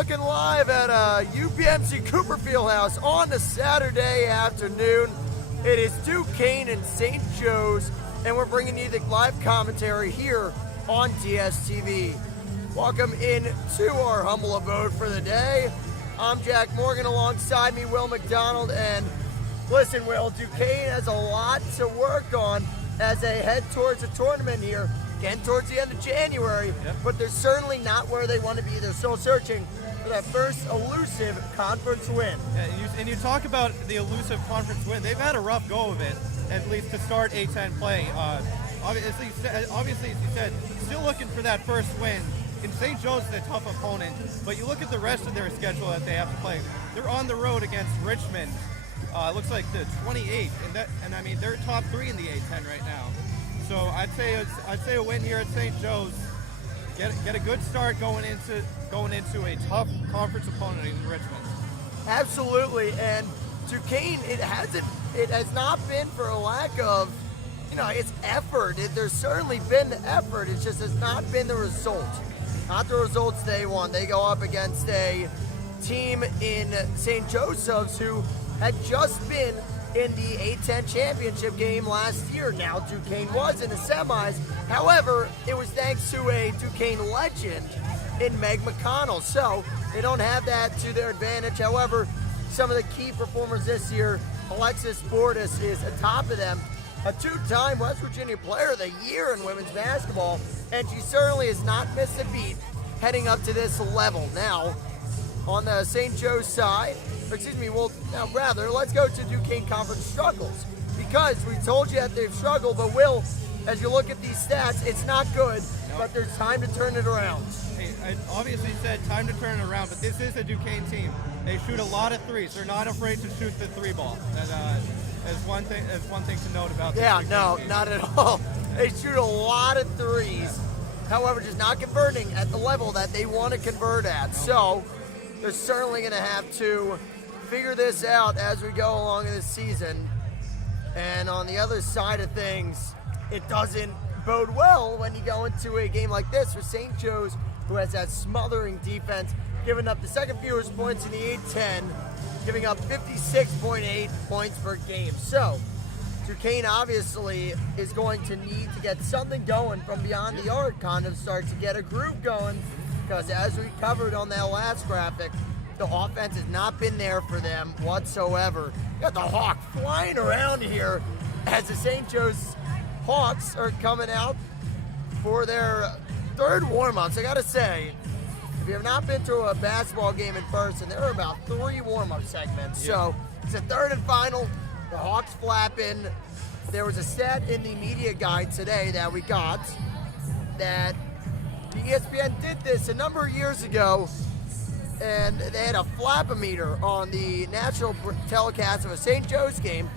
looking live at UPMC Cooper Fieldhouse on a Saturday afternoon. It is Duquesne and St. Joe's, and we're bringing you the live commentary here on DSTV. Welcome in to our humble abode for the day. I'm Jack Morgan, alongside me Will McDonald, and listen, Will, Duquesne has a lot to work on as they head towards the tournament here, again towards the end of January, but they're certainly not where they want to be. They're still searching for that first elusive conference win. Yeah, and you talk about the elusive conference win. They've had a rough go of it, at least to start A10 play. Obviously, as you said, still looking for that first win. And St. Joe's is a tough opponent, but you look at the rest of their schedule that they have to play. They're on the road against Richmond. It looks like the 28th, and I mean they're top 3 in the A10 right now. So I'd say a win here at St. Joe's. Get a good start going into a tough conference opponent in Richmond. Absolutely, and Duquesne, it has not been for a lack of, it's effort. There's certainly been the effort. It just has not been the result. Not the results they want. They go up against a team in St. Joseph's who had just been in the A10 championship game last year. Now Duquesne was in the semis. However, it was thanks to a Duquesne legend in McDonald. So they don't have that to their advantage. However, some of the key performers this year, Alexis Bordas is atop of them, a two-time West Virginia Player of the Year in women's basketball, and she certainly has not missed a beat heading up to this level. Now, on the St. Joe's side, let's go to Duquesne Conference struggles, because we told you that they've struggled, but Will, as you look at these stats, it's not good, but there's time to turn it around. Hey, I obviously said time to turn it around, but this is a Duquesne team. They shoot a lot of threes. They're not afraid to shoot the three ball. As one thing to note about this. Yeah, no, not at all. They shoot a lot of threes. However, just not converting at the level that they want to convert at. So they're certainly going to have to figure this out as we go along in this season. And on the other side of things, it doesn't bode well when you go into a game like this for St. Joe's, who has that smothering defense, giving up the second fewest points in the A10, giving up 56.8 points per game. So Duquesne obviously is going to need to get something going from beyond the arc, kind of start to get a groove going, because as we covered on that last graphic, the offense has not been there for them whatsoever. You got the Hawks flying around here as the St. Joe's Hawks are coming out for their third warm-ups. I gotta say, if you have not been to a basketball game in person, there are about 3 warm-up segments. So it's a third and final. The Hawks flapping. There was a stat in the media guide today that we got that the ESPN did this a number of years ago, and they had a flapometer on the national telecast of a St. Joe's game,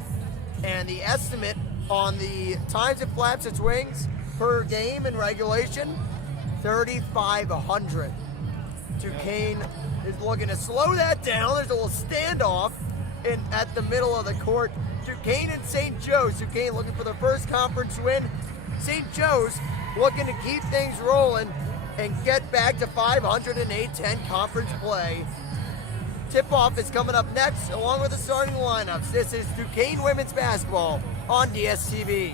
and the estimate on the times it flaps its wings per game in regulation, 3,500. Duquesne is looking to slow that down. There's a little standoff at the middle of the court. Duquesne and St. Joe's. Duquesne looking for their first conference win. St. Joe's looking to keep things rolling and get back to 500 in A10 conference play. Tip-off is coming up next, along with the starting lineups. This is Duquesne Women's Basketball on DSTV.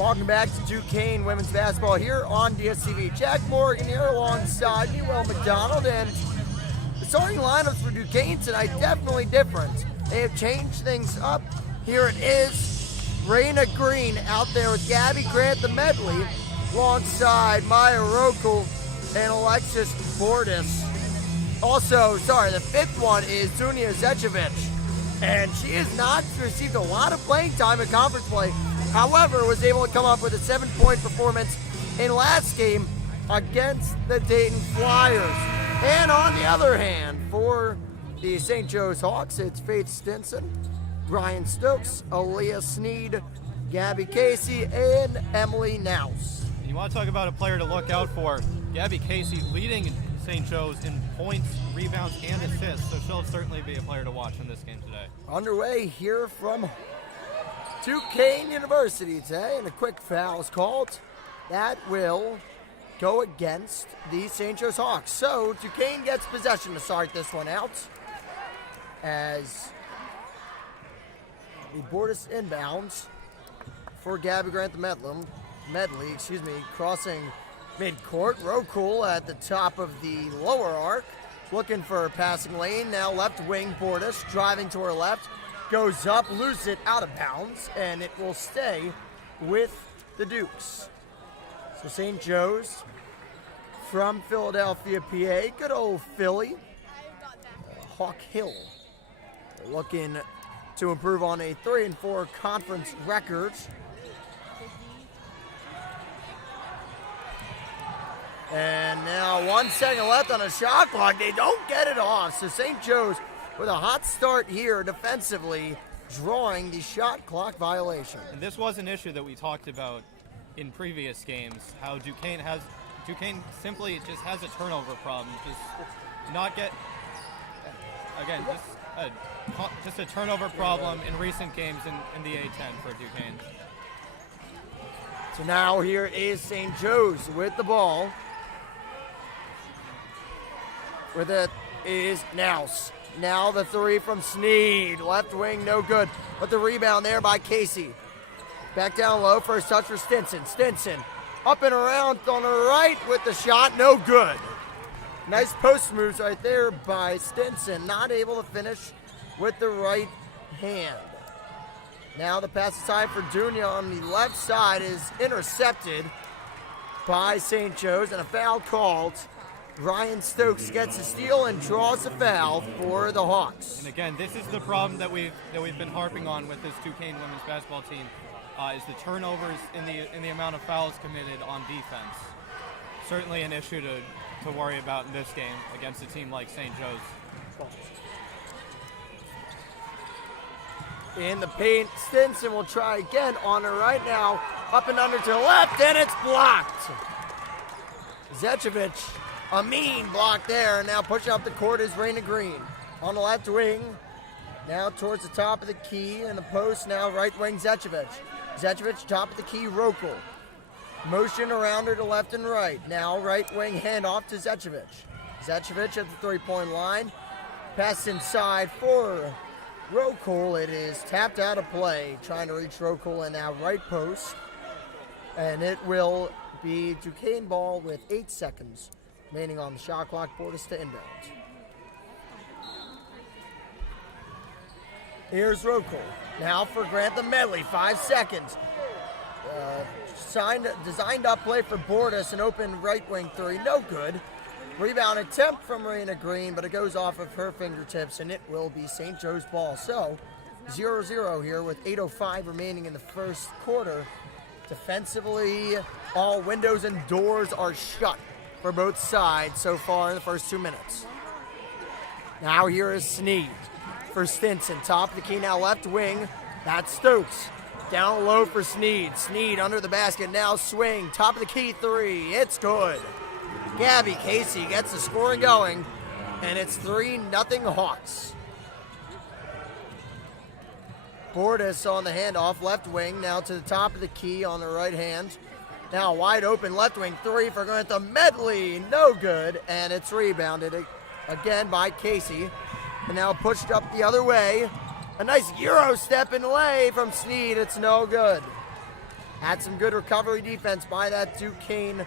Welcome back to Duquesne women's basketball here on DSTV. Jack Morgan here alongside me, McDonald, and the starting lineups for Duquesne tonight definitely different. They have changed things up. Here it is, Raina Green out there with Gabby Grant the medley, alongside Maya Rokul and Alexis Bordis. Also, the fifth one is Dunia Zečević, and she has not received a lot of playing time in conference play. However, was able to come up with a 7-point performance in last game against the Dayton Flyers. And on the other hand, for the St. Joe's Hawks, it's Faith Stinson, Ryan Stokes, Aaliyah Sneed, Gabby Casey, and Emily Naus. You want to talk about a player to look out for? Gabby Casey leading St. Joe's in points, rebounds, and assists, so she'll certainly be a player to watch in this game today. Underway here from Duquesne University today, and a quick foul is called. That will go against the St. Joe's Hawks. So Duquesne gets possession to start this one out, as the Bordis inbounds for Gabby Grant the medley, crossing midcourt. Rokul at the top of the lower arc, looking for a passing lane. Now left wing, Bordis driving to her left, goes up, loses it out of bounds, and it will stay with the Dukes. So St. Joe's from Philadelphia, PA, good old Philly. Hawk Hill looking to improve on a 3-4 conference record. And now 1 second left on a shot clock. They don't get it off. So St. Joe's with a hot start here defensively, drawing the shot clock violation. And this was an issue that we talked about in previous games, how Duquesne simply just has a turnover problem. Just a turnover problem in recent games in the A-10 for Duquesne. So now here is St. Joe's with the ball. With it is Naus. Now the three from Sneed. Left wing, no good. But the rebound there by Casey. Back down low, first touch for Stinson. Stinson up and around on the right with the shot, no good. Nice post moves right there by Stinson. Not able to finish with the right hand. Now the pass aside for Dunia on the left side is intercepted by St. Joe's, and a foul called. Ryan Stokes gets a steal and draws a foul for the Hawks. And again, this is the problem that we've been harping on with this Duquesne women's basketball team, is the turnovers in the amount of fouls committed on defense. Certainly an issue to worry about in this game against a team like St. Joe's. In the paint, Stinson will try again on her right now, up and under to the left, and it's blocked. Zečević, a mean block there. Now pushing up the court is Raina Green. On the left wing, now towards the top of the key, and the post now right wing Zečević. Zečević, top of the key, Rokul. Motion around her to left and right. Now right wing handoff to Zečević. Zečević at the three-point line. Pass inside for Rokul. It is tapped out of play. Trying to reach Rokul in that right post. And it will be Duquesne ball with 8 seconds remaining on the shot clock. Bordis to inbound. Here's Rokul. Now for Grant the medley. 5 seconds. Designed up play for Bordis. An open right wing three. No good. Rebound attempt from Raina Green, but it goes off of her fingertips, and it will be St. Joe's ball. So 0-0 here with 8:05 remaining in the first quarter. Defensively, all windows and doors are shut for both sides so far in the first 2 minutes. Now here is Sneed for Stinson. Top of the key now left wing. That's Stokes. Down low for Sneed. Sneed under the basket. Now swing. Top of the key three. It's good. Gabby Casey gets the scoring going, and it's 3-0 Hawks. Bordis on the handoff, left wing, now to the top of the key on the right hand. Now wide open left wing three for Grant the medley, no good, and it's rebounded again by Casey. And now pushed up the other way. A nice Euro step and lay from Sneed, it's no good. Had some good recovery defense by that Duquesne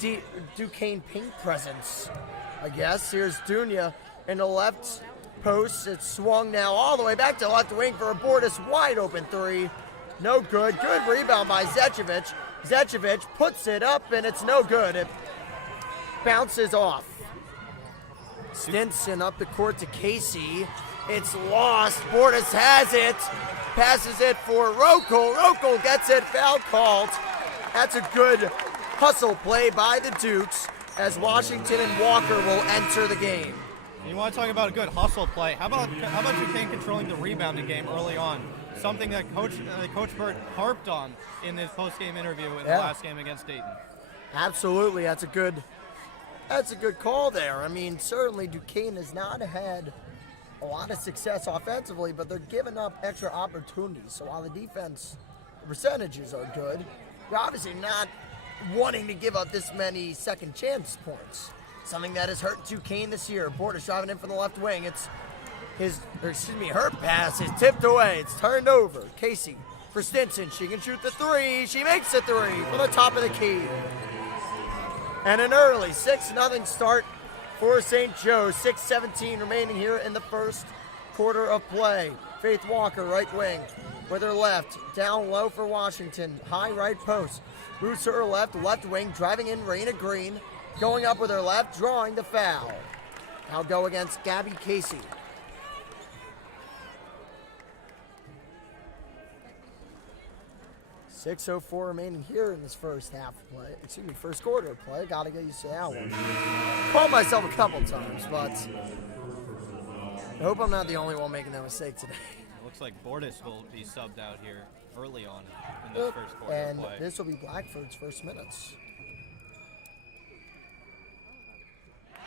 pink presence, I guess. Here's Dunya in the left post. It's swung now all the way back to left wing for a Bordas wide open three. No good. Good rebound by Zečević. Zečević puts it up and it's no good. It bounces off. Stinson up the court to Casey. It's lost. Bordas has it. Passes it for Rokel. Rokel gets it. Foul called. That's a good hustle play by the Dukes as Washington and Walker will enter the game. You want to talk about a good hustle play? How about Duquesne controlling the rebounding game early on? Something that Coach Burt harped on in his post-game interview in the last game against Dayton. Absolutely, that's a good call there. I mean, certainly Duquesne has not had a lot of success offensively, but they're giving up extra opportunities. So while the defense percentages are good, they're obviously not wanting to give up this many second chance points. Something that has hurt Duquesne this year. Bordas driving in from the left wing. It's her pass is tipped away. It's turned over. Casey for Stinson. She can shoot the three. She makes the three from the top of the key. And an early 6-0 start for St. Joe. 6:17 remaining here in the first quarter of play. Faith Walker, right wing, with her left. Down low for Washington. High right post. Moves to her left wing, driving in Raina Green. Going up with her left, drawing the foul. Now go against Gabby Casey. .604 remaining here in this first quarter of play. Gotta get used to that one. Called myself a couple times, but I hope I'm not the only one making that mistake today. It looks like Bordas will be subbed out here early on in this first quarter and of play. This will be Blackford's first minutes.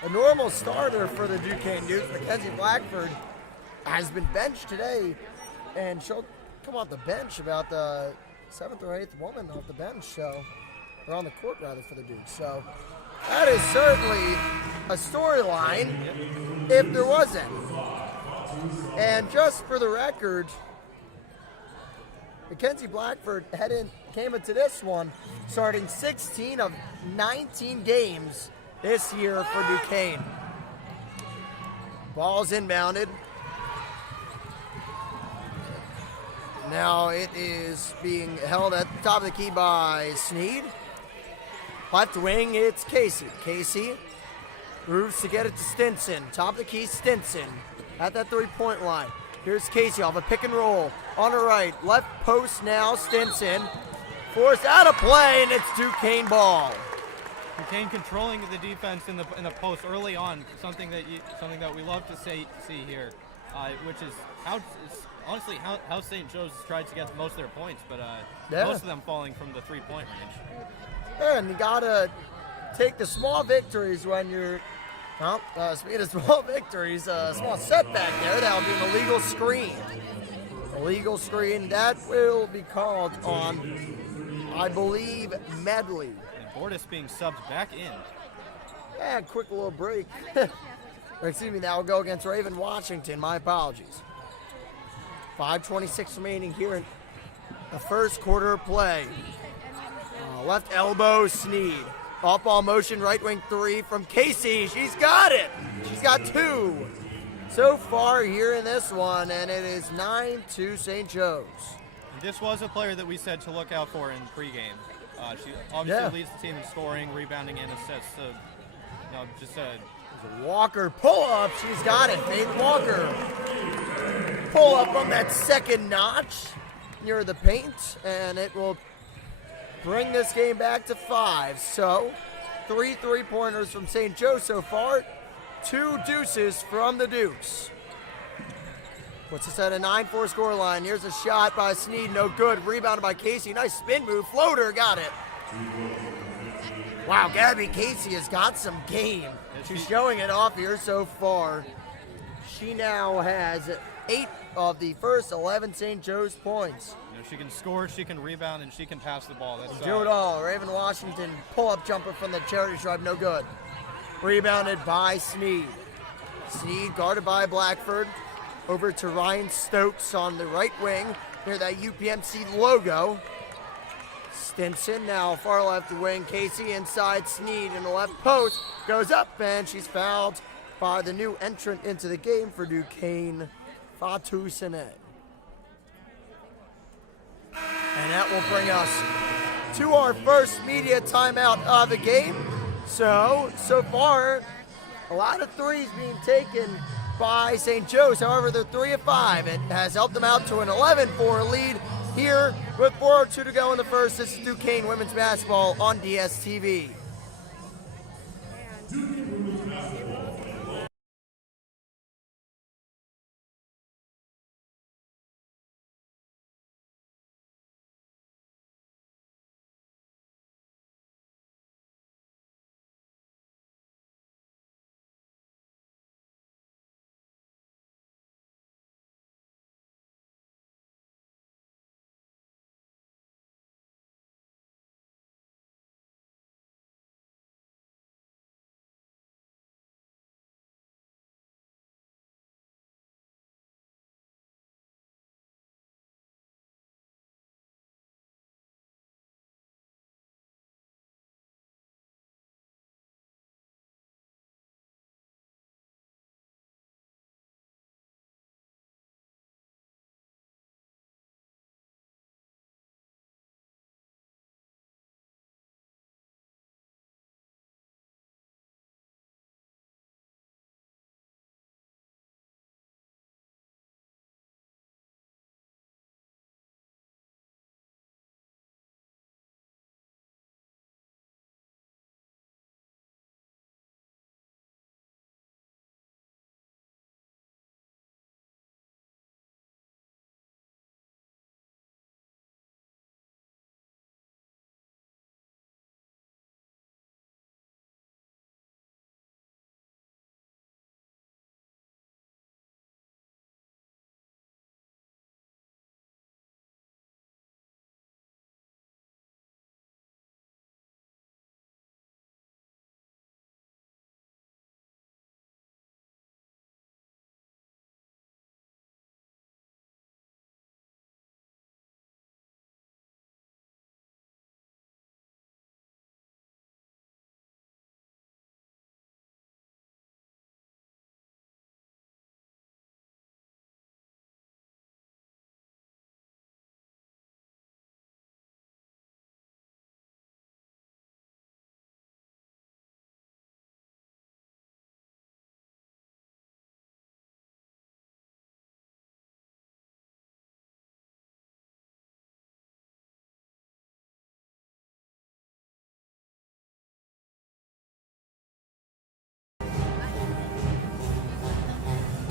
A normal starter for the Duquesne Dukes, Mackenzie Blackford, has been benched today, and she'll come off the bench about the 7th or 8th woman off the bench, so or on the court rather for the Dukes. So that is certainly a storyline if there was any. And just for the record, Mackenzie Blackford came into this one starting 16 of 19 games this year for Duquesne. Ball's inbounded. Now it is being held at the top of the key by Sneed. Left wing, it's Casey. Casey moves to get it to Stinson. Top of the key, Stinson at that three-point line. Here's Casey off a pick and roll on her right. Left post now, Stinson. Forced out of play, and it's Duquesne ball. Duquesne controlling the defense in the post early on, something that we love to see here, which is how St. Joe's has tried to get most of their points, but most of them falling from the three-point range. Yeah, and you gotta take the small victories when you're. Speaking of small victories, small setback there. That'll be an illegal screen. Illegal screen that will be called on, I believe, Medley. Bordas being subbed back in. Yeah, quick little break. Excuse me, that will go against Raven Washington. My apologies. 5:26 remaining here in the first quarter of play. Left elbow, Sneed. Off ball motion, right wing three from Casey. She's got it. She's got two so far here in this one, and it is 9-2 St. Joe's. This was a player that we said to look out for in pregame. She obviously leads the team in scoring, rebounding, and assists. Walker pull up. She's got it. Faith Walker pull up from that second notch near the paint, and it will bring this game back to 5. So 3 3-pointers from St. Joe so far, 2 deuces from the Dukes. Puts us at a 9-4 score line. Here's a shot by Sneed, no good. Rebounded by Casey. Nice spin move. Floater, got it. Wow, Gabby Casey has got some game. She's showing it off here so far. She now has 8 of the first 11 St. Joe's points. She can score, she can rebound, and she can pass the ball. That's do it all. Raven Washington pull-up jumper from the charity stripe, no good. Rebounded by Sneed. Sneed guarded by Blackford. Over to Ryan Stokes on the right wing near that UPMC logo. Stinson now far left wing. Casey inside. Sneed in the left post. Goes up, and she's fouled by the new entrant into the game for Duquesne, Fatou Sene. And that will bring us to our first media timeout of the game. So far, a lot of threes being taken by St. Joe's. However, they're 3 of 5. It has helped them out to an 11-4 lead here with 4:02 to go in the first. This is Duquesne women's basketball on DSTV.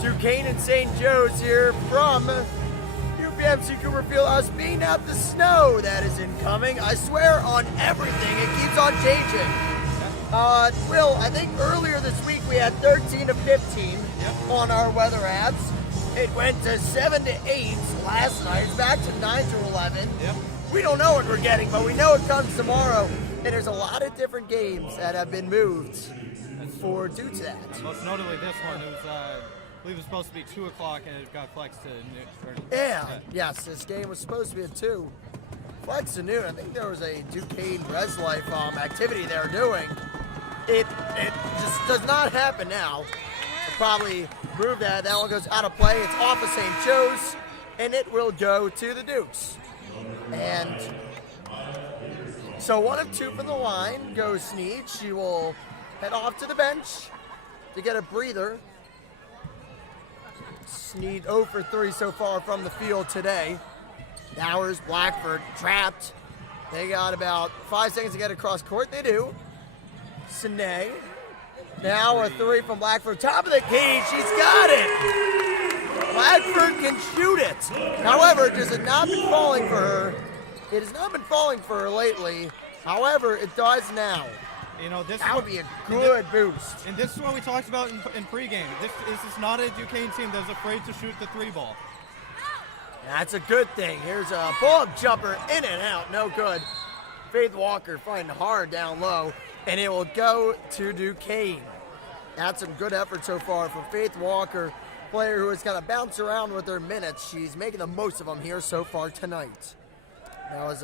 Duquesne and St. Joe's here from UPMC Cooperfield. Us being out the snow that is incoming. I swear on everything, it keeps on changing. Will, I think earlier this week we had 13 to 15 on our weather apps. It went to 7 to 8 last night. It's back to 9 to 11. Yep. We don't know what we're getting, but we know it comes tomorrow. And there's a lot of different games that have been moved due to that. Most notably this one, it was, I believe it was supposed to be 2 o'clock and it got flexed to noon. Yes, this game was supposed to be at 2. Flex to noon. I think there was a Duquesne Res Life activity they were doing. It just does not happen now. We'll probably move that. That one goes out of play. It's off of St. Joe's, and it will go to the Dukes. And so 1 of 2 from the line goes Sneed. She will head off to the bench to get a breather. Sneed 0 for 3 so far from the field today. Bowers, Blackford trapped. They got about 5 seconds to get across court. They do. Sene. Now a 3 from Blackford. Top of the key. She's got it. Blackford can shoot it. However, it has not been falling for her. It has not been falling for her lately. However, it does now. You know, that would be a good boost. And this is what we talked about in pregame. This is not a Duquesne team that's afraid to shoot the 3 ball. That's a good thing. Here's a pull-up jumper, in and out, no good. Faith Walker fighting hard down low, and it will go to Duquesne. That's some good effort so far from Faith Walker, player who has kind of bounced around with her minutes. She's making the most of them here so far tonight. That was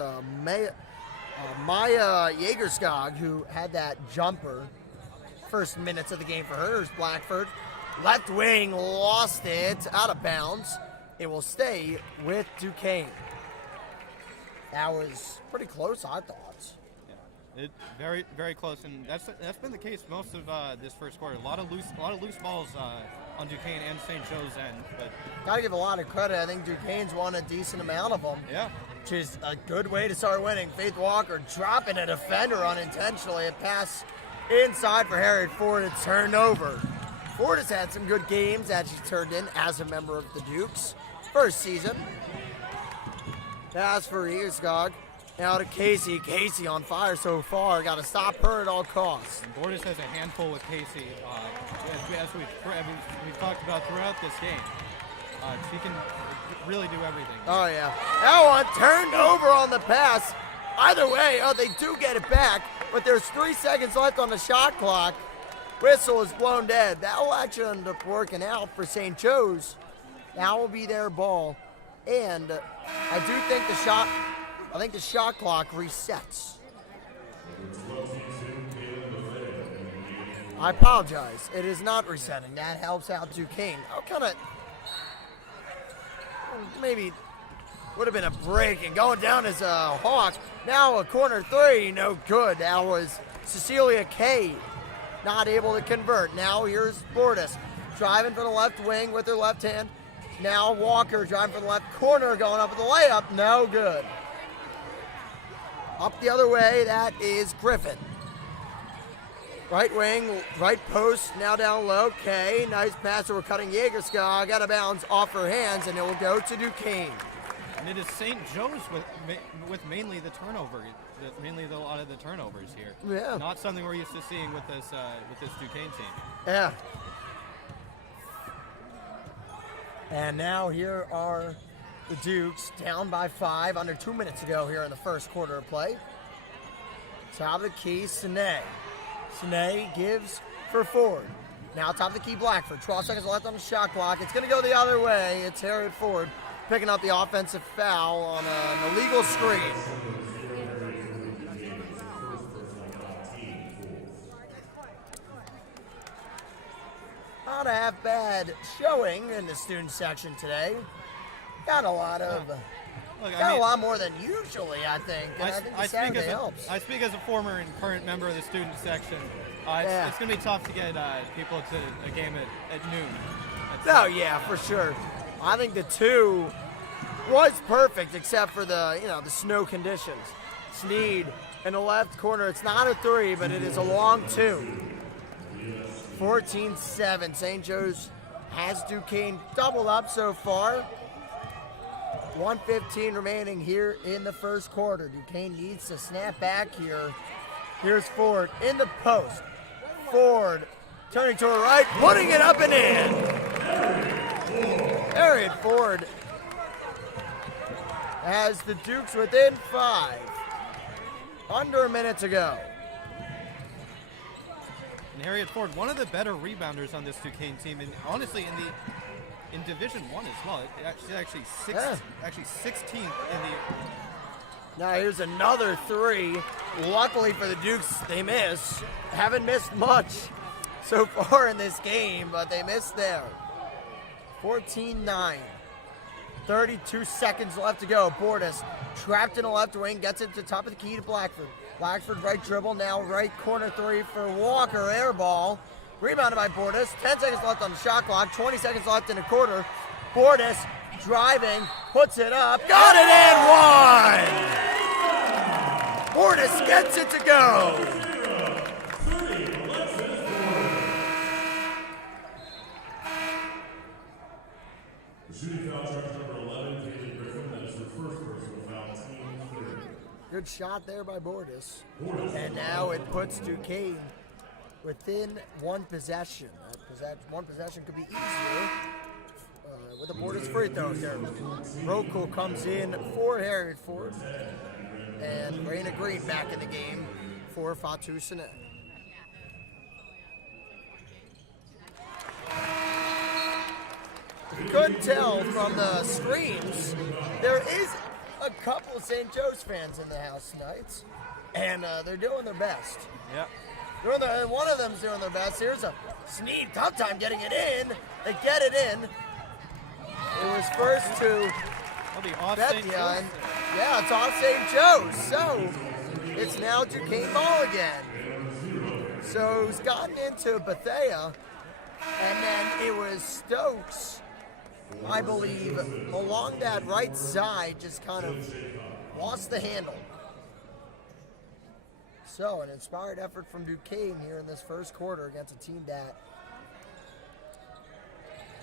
Maya Jagerskog, who had that jumper first minutes of the game for her, is Blackford. Left wing lost it out of bounds. It will stay with Duquesne. That was pretty close, I thought. Yeah, it very, very close, and that's been the case most of this first quarter. A lot of loose balls on Duquesne and St. Joe's end, but Gotta give a lot of credit. I think Duquesne's won a decent amount of them. yeah. Which is a good way to start winning. Faith Walker dropping a defender unintentionally. A pass inside for Harriet Ford. It's turned over. Ford has had some good games that she's turned in as a member of the Dukes. First season. Pass for Egerskog. Now to Casey. Casey on fire so far. Got to stop her at all costs. And Bordas has a handful with Casey, as we've talked about throughout this game. She can really do everything. Oh, yeah. That one turned over on the pass. Either way, they do get it back, but there's 3 seconds left on the shot clock. Whistle is blown dead. That will actually end up working out for St. Joe's. That will be their ball. And I do think the shot clock resets. I apologize. It is not resetting. That helps out Duquesne. Maybe would have been a break, and going down as a Hawk. Now a corner three, no good. That was Cecilia Kay, not able to convert. Now here's Bordas driving for the left wing with her left hand. Now Walker driving for the left corner, going up with the layup, no good. Up the other way, that is Griffin. Right wing, right post, now down low. Kay, nice pass over cutting Jagerskog. Out of bounds off her hands, and it will go to Duquesne. And it is St. Joe's with mainly the turnover, a lot of the turnovers here. Yeah. Not something we're used to seeing with this Duquesne team. Yeah. And now here are the Dukes down by 5, under 2 minutes to go here in the first quarter of play. Top of the key, Sine. Sine gives for Ford. Now top of the key, Blackford. 12 seconds left on the shot clock. It's going to go the other way. It's Harriet Ford picking up the offensive foul on an illegal screen. Not a half bad showing in the student section today. Got a lot of... a lot more than usually, I think. And I think the Saturday helps. I speak as a former and current member of the student section. It's going to be tough to get people to a game at noon. Yeah, for sure. I think the 2 was perfect, except for the snow conditions. Sneed in the left corner. It's not a 3, but it is a long 2. 14-7. St. Joe's has Duquesne doubled up so far. 1:15 remaining here in the first quarter. Duquesne needs to snap back here. Here's Ford in the post. Ford turning to her right, putting it up and in. Harriet Ford has the Dukes within 5. Under a minute to go. And Harriet Ford, one of the better rebounders on this Duquesne team, and honestly in Division I as well. She's actually 16th in the. Now here's another 3. Luckily for the Dukes, they miss. Haven't missed much so far in this game, but they missed there. 14-9. 32 seconds left to go. Bordas trapped in the left wing, gets it to top of the key to Blackford. Blackford right dribble, now right corner 3 for Walker, air ball. Rebounded by Bordas. 10 seconds left on the shot clock. 20 seconds left in the quarter. Bordas driving, puts it up. Got it and 1! Bordas gets it to go. Shooting foul charge number 11, Caitlin Griffin. That is her first personal foul, team 30. Good shot there by Bordas. And now it puts Duquesne within 1 possession. One possession could be easier with the Bordas free throw here. Rokul comes in for Harriet Ford. And Raina Green back in the game for Fatou Sine. If you couldn't tell from the screens, there is a couple of St. Joe's fans in the house tonight, and they're doing their best. Yep. One of them's doing their best. Here's a Sneed, tough time getting it in. They get it in. It was first to Bethia, and yeah, it's off St. Joe's. So it's now Duquesne ball again. So it's gotten into Bethia, and then it was Stokes, I believe, along that right side, just kind of lost the handle. So an inspired effort from Duquesne here in this first quarter against a team that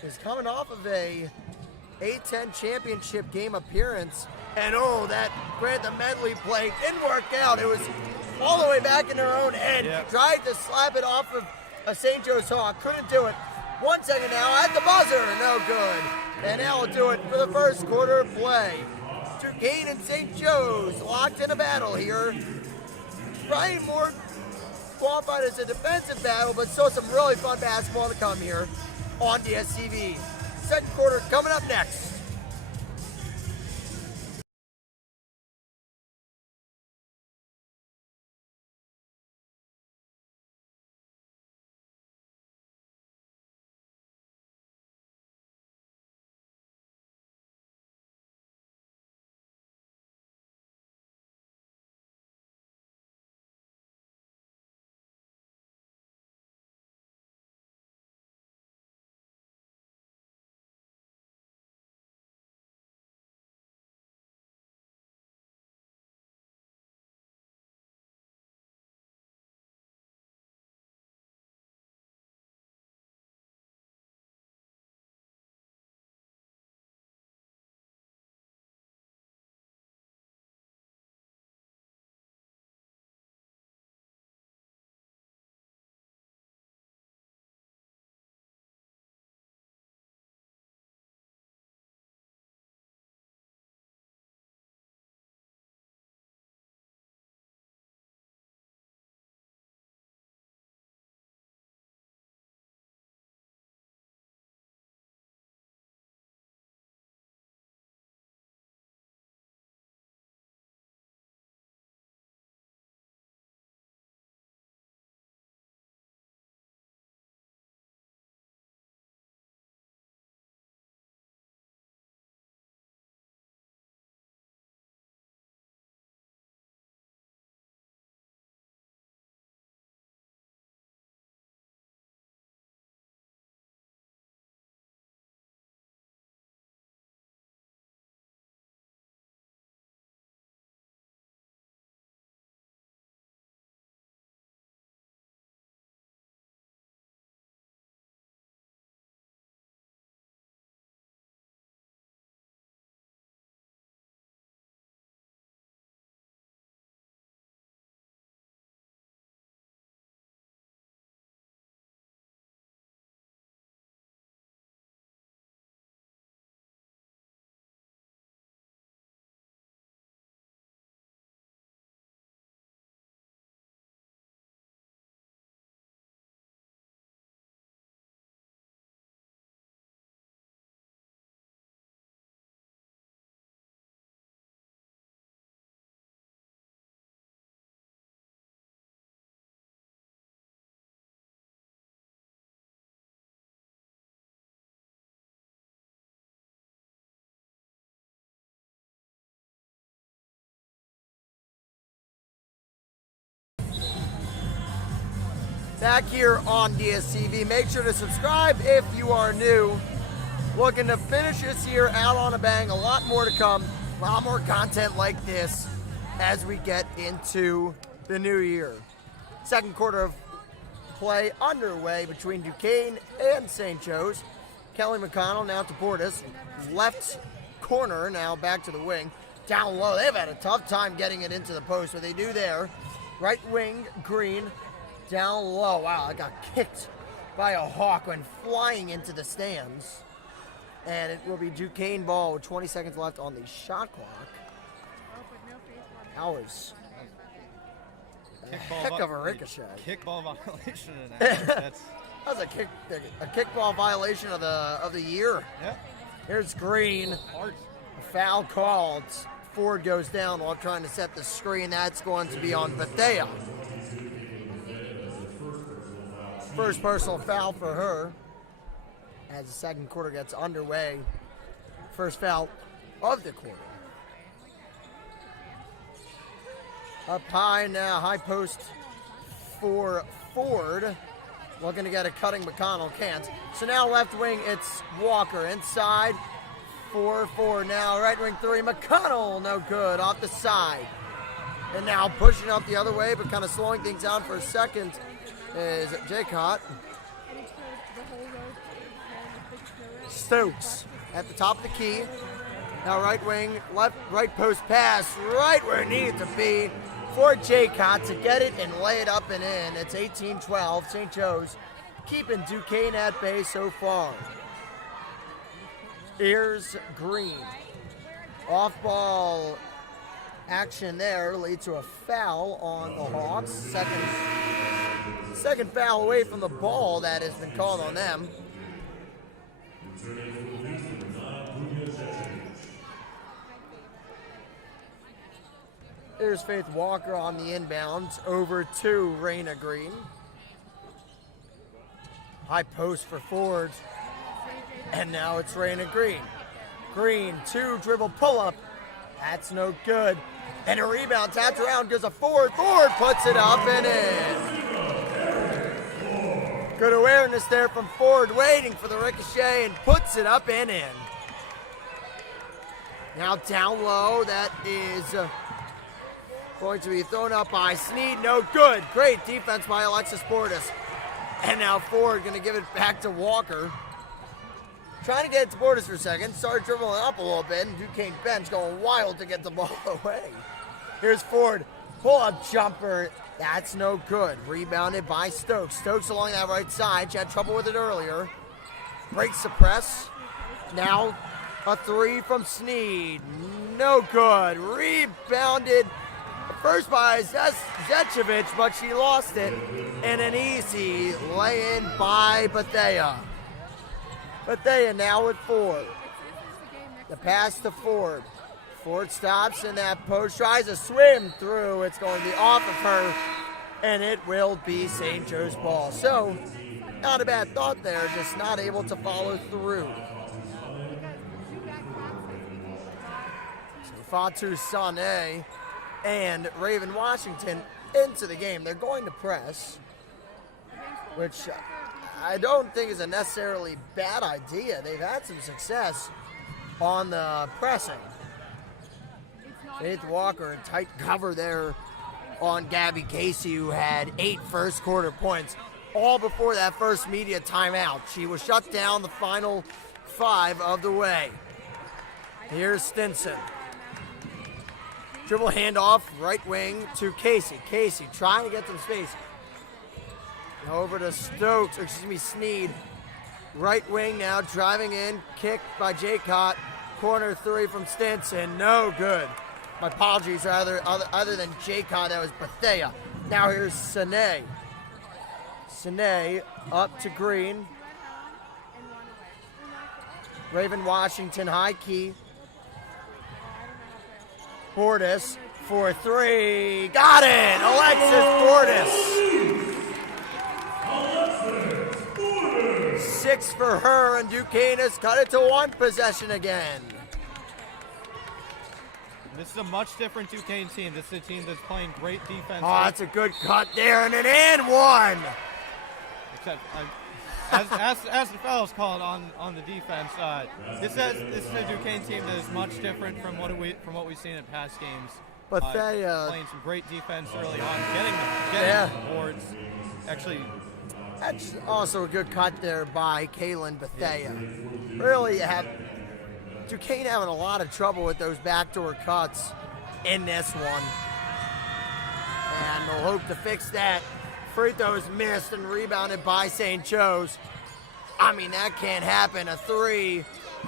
is coming off of a A-10 championship game appearance. And oh, that Grantham Medley play didn't work out. It was all the way back in their own end. Yep. Tried to slap it off of a St. Joe's Hawk. Couldn't do it. 1 second now at the buzzer. No good. And that will do it for the first quarter of play. Duquesne and St. Joe's locked in a battle here. Probably more qualified as a defensive battle, but still some really fun basketball to come here on DSTV. Second quarter coming up next. Back here on DSTV. Make sure to subscribe if you are new. Looking to finish this year out on a bang. A lot more to come. A lot more content like this as we get into the new year. Second quarter of play underway between Duquesne and St. Joe's. Kelly McDonald now to Portis. Left corner now back to the wing. Down low. They've had a tough time getting it into the post, but they do there. Right wing, Green. Down low. Wow, I got kicked by a Hawk when flying into the stands. And it will be Duquesne ball with 20 seconds left on the shot clock. Hours. A heck of a ricochet. Kickball violation. That's That was a kickball violation of the year. yeah. Here's Green. Hard. A foul called. Ford goes down while trying to set the screen. That's going to be on Bethea. First personal foul for her as the second quarter gets underway. First foul of the quarter. Up high now, high post for Ford. Looking to get a cutting McDonald, can't. So now left wing, it's Walker inside for Ford. Now right wing three, McDonald, no good, off the side. And now pushing up the other way, but kind of slowing things down for a second is Jaycott. Stokes at the top of the key. Now right wing, right post pass, right where it needed to be for Jaycott to get it and lay it up and in. It's 18-12. St. Joe's keeping Duquesne at bay so far. Here's Green. Off-ball action there leads to a foul on the Hawks. Second foul away from the ball that has been called on them. There's Faith Walker on the inbounds over to Raina Green. High post for Ford. And now it's Raina Green. Green, 2 dribble pull up. That's no good. And a rebound tapped around, goes a Ford. Ford puts it up and in. Good awareness there from Ford, waiting for the ricochet and puts it up and in. Now down low, that is going to be thrown up by Sneed. No good. Great defense by Alexis Portis. And now Ford going to give it back to Walker. Trying to get it to Portis for a second. Started dribbling up a little bit. And Duquesne bench going wild to get the ball away. Here's Ford. Pull-up jumper. That's no good. Rebounded by Stokes. Stokes along that right side. She had trouble with it earlier. Breaks the press. Now a 3 from Sneed. No good. Rebounded first by Zechevich, but she lost it. And an easy lay-in by Bethea. Bethea now with Ford. The pass to Ford. Ford stops in that post, tries to swim through. It's going to be off of her, and it will be St. Joe's ball. So, not a bad thought there, just not able to follow through. So Fatu Sané and Raven Washington into the game. They're going to press, which I don't think is a necessarily bad idea. They've had some success on the pressing. Faith Walker in tight cover there on Gabby Casey, who had 8 first quarter points, all before that first media timeout. She was shut down the final 5 of the way. Here's Stinson. Dribble handoff, right wing to Casey. Casey trying to get some space. Over to Stokes, Sneed. Right wing now, driving in, kicked by Jaycott. Corner 3 from Stinson, no good. My apologies, other than Jaycott, that was Bethea. Now here's Sané. Sané up to Green. Raven Washington, high key. Portis for 3. Got it! Alexis Portis. 6 for her, and Duquesne has cut it to 1 possession again. This is a much different Duquesne team. This is a team that's playing great defense. Oh, that's a good cut there, and an and 1. Except, as the fellows call it on the defense, this is a Duquesne team that is much different from what we've seen in past games. But they playing some great defense early on, getting the boards. Actually, that's also a good cut there by Kaylin Bethea. Really Duquesne having a lot of trouble with those backdoor cuts in this one. And they'll hope to fix that. Free throws missed and rebounded by St. Joe's. I mean, that can't happen. A 3,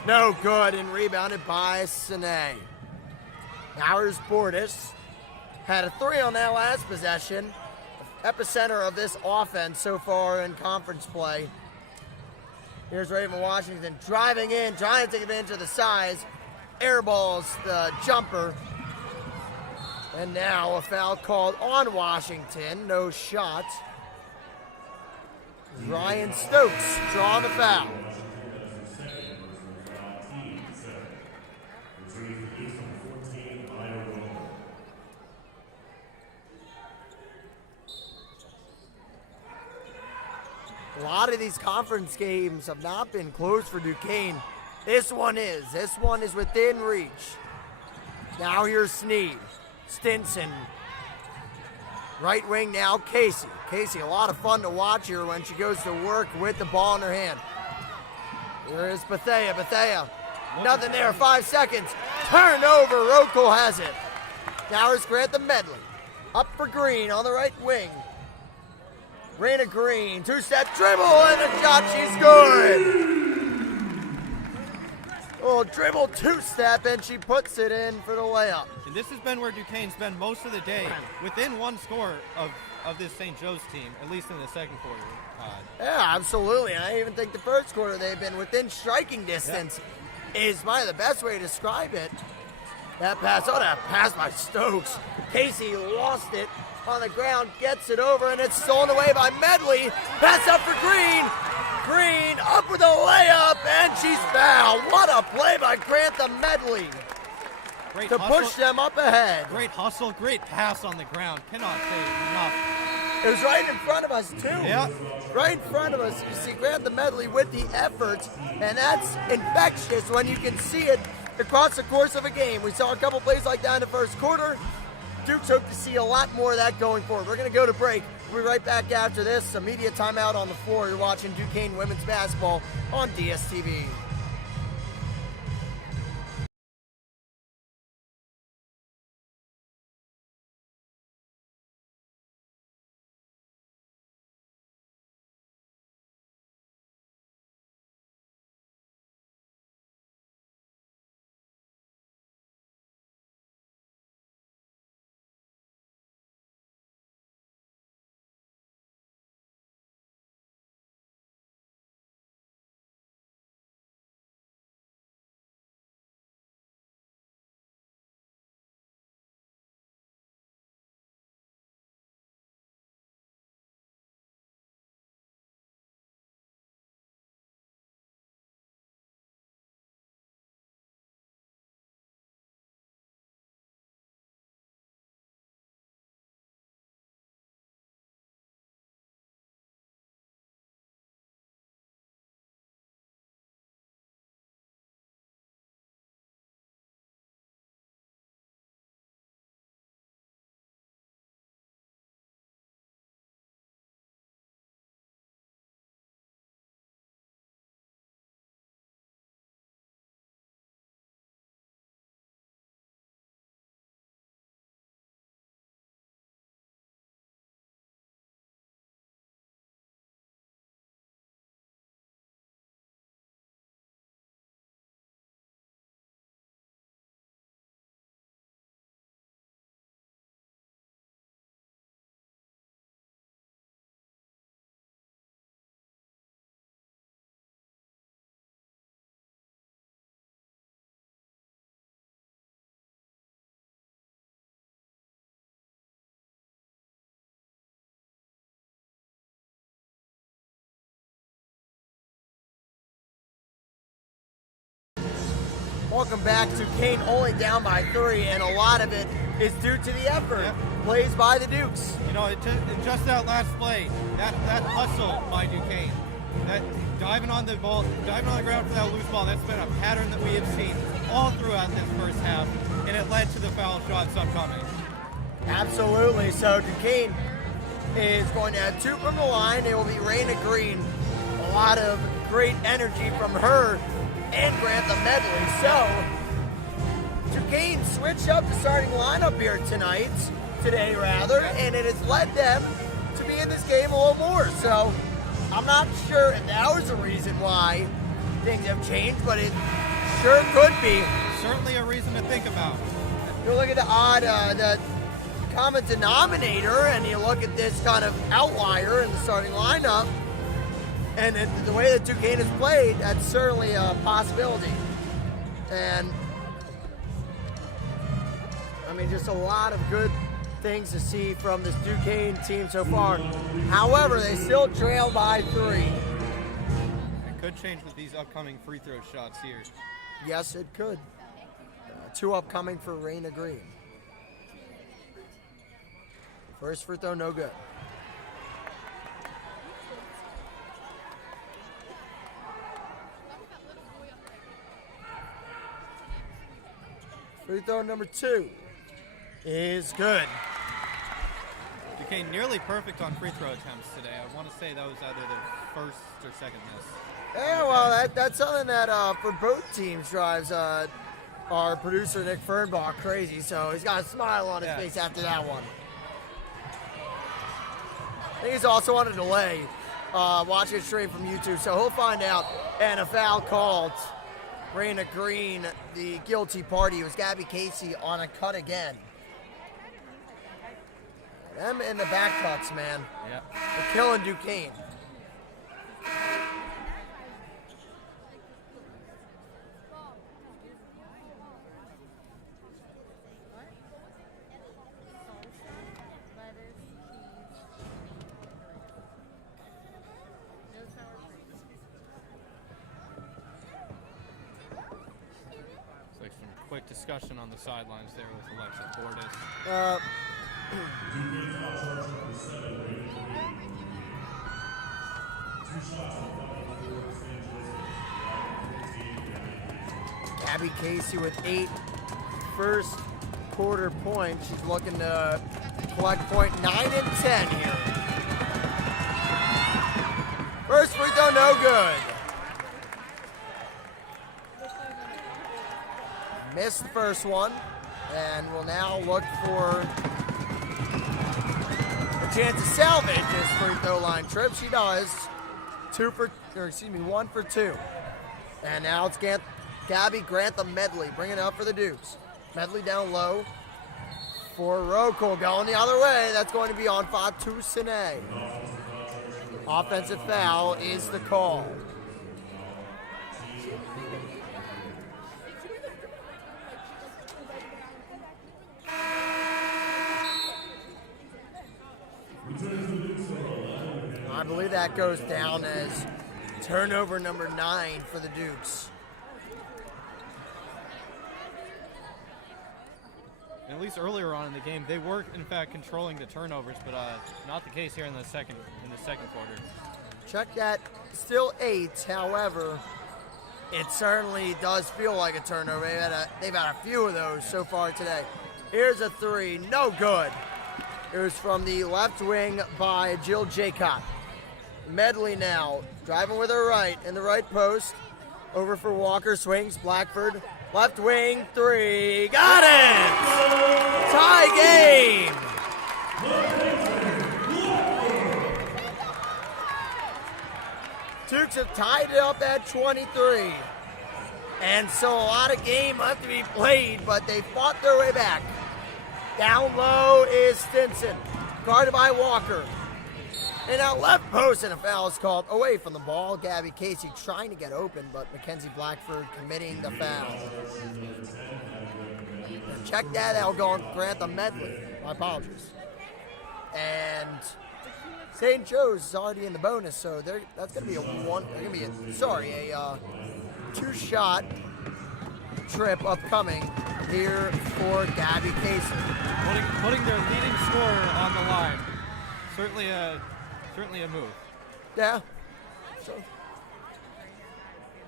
no good, and rebounded by Sané. Now here's Portis. Had a 3 on that last possession. Epicenter of this offense so far in conference play. Here's Raven Washington driving in, trying to take advantage of the size. Airballs the jumper. And now a foul called on Washington. No shot. Ryan Stokes drawing the foul. A lot of these conference games have not been close for Duquesne. This one is. This one is within reach. Now here's Sneed. Stinson. Right wing now, Casey. Casey, a lot of fun to watch here when she goes to work with the ball in her hand. Here is Bethea. Bethea. Nothing there. 5 seconds. Turnover. Rokel has it. Now here's Grant Medley. Up for Green on the right wing. Raina Green, two-step dribble, and a shot, she's good. Little dribble, two-step, and she puts it in for the layup. And this has been where Duquesne spent most of the day, within one score of this St. Joe's team, at least in the second quarter. Yeah, absolutely. I even think the first quarter they've been within striking distance is probably the best way to describe it. That pass by Stokes. Casey lost it on the ground, gets it over, and it's stolen away by Medley. Pass up for Green. Green up with a layup, and she's fouled. What a play by Grant Medley to push them up ahead. Great hustle, great pass on the ground. Cannot say enough. It was right in front of us, too. Yeah. Right in front of us. You see Grant Medley with the effort, and that's infectious when you can see it across the course of a game. We saw a couple plays like that in the first quarter. Dukes hope to see a lot more of that going forward. We're going to go to break. We'll be right back after this. A media timeout on the floor. You're watching Duquesne women's basketball on DSTV. Welcome back. Duquesne only down by 3, and a lot of it is due to the effort. Yep. Plays by the Dukes. You know, just that last play, that hustle by Duquesne, that diving on the ball, diving on the ground for that loose ball, that's been a pattern that we have seen all throughout this first half, and it led to the foul shots upcoming. Absolutely. So Duquesne is going to have 2 from the line. It will be Raina Green. A lot of great energy from her and Grant Medley. So Duquesne switched up the starting lineup here today, and it has led them to be in this game a little more. So I'm not sure if that was the reason why things have changed, but it sure could be. Certainly a reason to think about. You look at the common denominator, and you look at this kind of outlier in the starting lineup, and the way that Duquesne has played, that's certainly a possibility. And mean, just a lot of good things to see from this Duquesne team so far. However, they still trail by 3. It could change with these upcoming free throw shots here. Yes, it could. 2 upcoming for Raina Green. First free throw, no good. Free throw number 2 is good. Duquesne nearly perfect on free throw attempts today. I want to say that was either their first or second miss. Yeah, well, that's something that for both teams drives our producer Nick Fernbach crazy. So he's got a smile on his face after that one. I think he's also on a delay watching it straight from YouTube, so he'll find out. And a foul called. Raina Green, the guilty party, was Gabby Casey on a cut again. Them in the back cuts, man. Yeah. They're killing Duquesne. Quick discussion on the sidelines there with Alexa Portis. Gabby Casey with 8 first quarter points. She's looking to collect point 9 and 10 here. First free throw, no good. Missed the first one, and will now look for a chance to salvage this free throw line trip. She does. 1 for 2. And now it's Gabby Grantham Medley bringing it up for the Dukes. Medley down low for Rokel going the other way. That's going to be on Fatou Sine. Offensive foul is the call. I believe that goes down as turnover number 9 for the Dukes. At least earlier on in the game, they were in fact controlling the turnovers, but not the case here in the second quarter. Check that, still 8. However, it certainly does feel like a turnover. They've had a few of those so far today. Here's a 3, no good. It was from the left wing by Jill Jaycott. Medley now driving with her right in the right post. Over for Walker, swings, Blackford. Left wing, 3, got it! Tie game! Dukes have tied it up at 23. And so a lot of game left to be played, but they fought their way back. Down low is Stinson, guarded by Walker. And out left post, and a foul is called away from the ball. Gabby Casey trying to get open, but Mackenzie Blackford committing the foul. And check that out, going Grantham Medley. My apologies. And St. Joe's is already in the bonus, so that's going to be a 2-shot trip upcoming here for Gabby Casey. Putting their leading scorer on the line. Certainly a move. Yeah. So,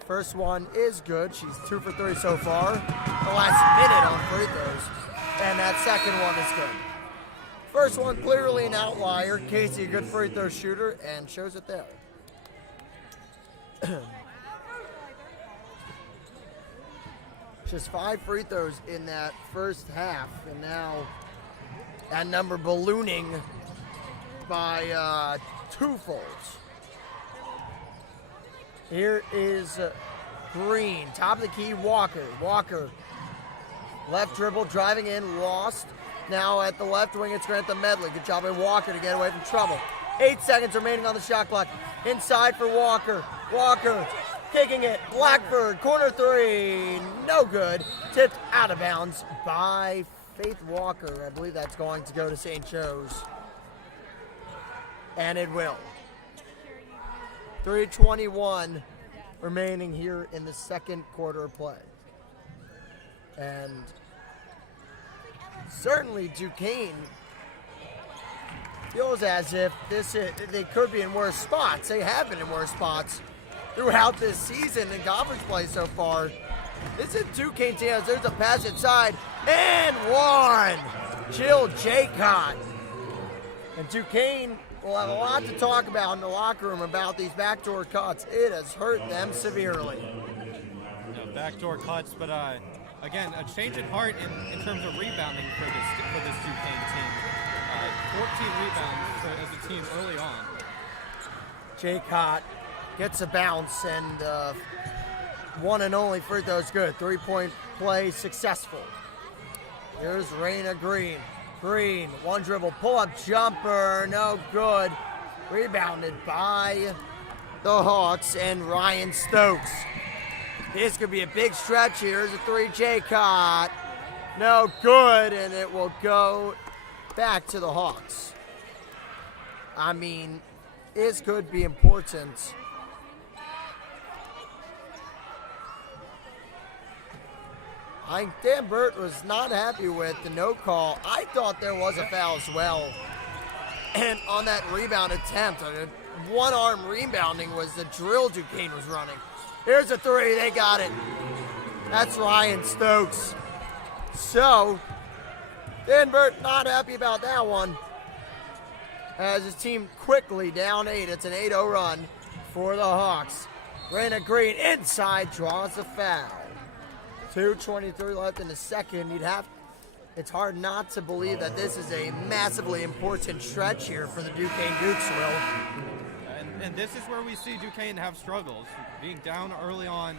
first one is good. She's 2 for 3 so far. The last minute on free throws. And that second one is good. First one clearly an outlier. Casey, a good free throw shooter, and shows it there. Just 5 free throws in that first half, and now that number ballooning by 2-folds. Here is Green, top of the key, Walker. Walker, left dribble, driving in, lost. Now at the left wing, it's Grantham Medley. Good job by Walker to get away from trouble. 8 seconds remaining on the shot clock. Inside for Walker. Walker kicking it. Blackford, corner 3, no good. Tipped out of bounds by Faith Walker, I believe that's going to go to St. Joe's. And it will. 3:21 remaining here in the second quarter of play. And certainly Duquesne feels as if they could be in worse spots. They have been in worse spots throughout this season in conference play so far. This is Duquesne team. There's a pass inside and one. Jill Jaycott. And Duquesne will have a lot to talk about in the locker room about these backdoor cuts. It has hurt them severely. Backdoor cuts, but again, a change in heart in terms of rebounding for this Duquesne team. 14 rebounds as a team early on. Jaycott gets a bounce, and one and only free throw's good. 3-point play successful. Here's Raina Green. Green, one dribble, pull-up jumper, no good. Rebounded by the Hawks and Ryan Stokes. This could be a big stretch here. Here's a three, Jaycott. No good, and it will go back to the Hawks. I mean, this could be important. Dan Burt was not happy with the no call. I thought there was a foul as well. And on that rebound attempt, one-arm rebounding was the drill Duquesne was running. Here's a three, they got it. That's Ryan Stokes. So, Dan Burt not happy about that one. As his team quickly down 8. It's an 8-0 run for the Hawks. Raina Green inside, draws a foul. 2:23 left in the second. It's hard not to believe that this is a massively important stretch here for the Duquesne Dukes, Will. And this is where we see Duquesne have struggles. Being down early on,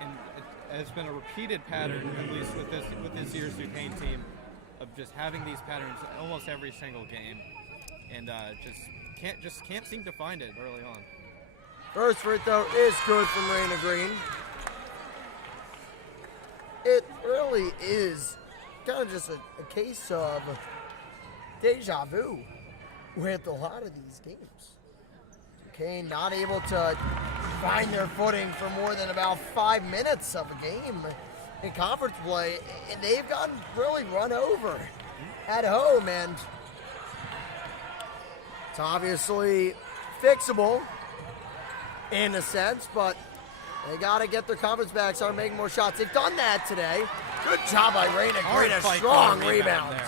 and it has been a repeated pattern, at least with this year's Duquesne team, of just having these patterns almost every single game, and just can't seem to find it early on. First free throw is good from Raina Green. It really is kind of just a case of deja vu with a lot of these games. Duquesne not able to find their footing for more than about 5 minutes of a game in conference play, and they've gotten really run over at home, and it's obviously fixable in a sense, but they got to get their confidence back, start making more shots. They've done that today. Good job by Raina Green, a strong rebound.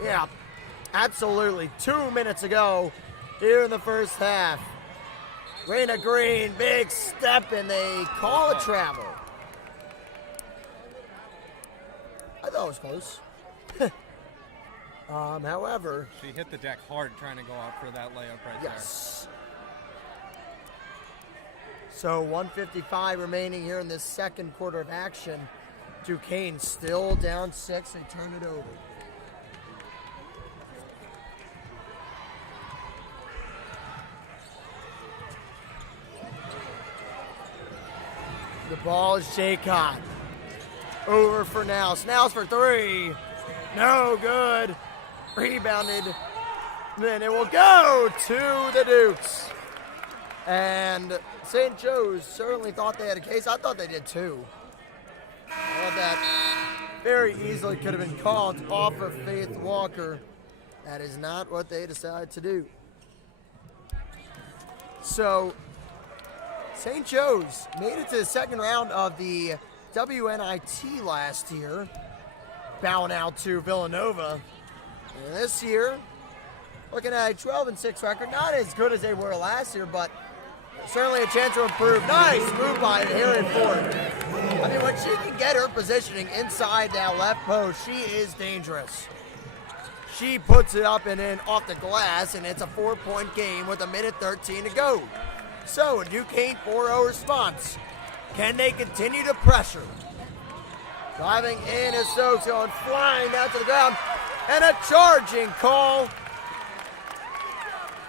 Yeah, absolutely. 2 minutes ago here in the first half. Raina Green, big step, and they call a travel. I thought it was close. However, she hit the deck hard trying to go out for that layup right there. Yes. So 1:55 remaining here in this second quarter of action. Duquesne still down 6. They turn it over. The ball is Jaycott. Over for now. Snell's for 3. No good. Rebounded. Then it will go to the Dukes. And St. Joe's certainly thought they had a case. I thought they did too. I thought that very easily could have been called off of Faith Walker. That is not what they decided to do. So, St. Joe's made it to the second round of the WNIT last year, bowing out to Villanova. And this year, looking at a 12-6 record, not as good as they were last year, but certainly a chance to improve. Nice move by Harriet Ford. I mean, when she can get her positioning inside that left post, she is dangerous. She puts it up and in off the glass, and it's a 4-point game with 1:13 to go. So, a Duquesne 4-0 response. Can they continue to pressure? Driving in is Stokes going flying down to the ground, and a charging call.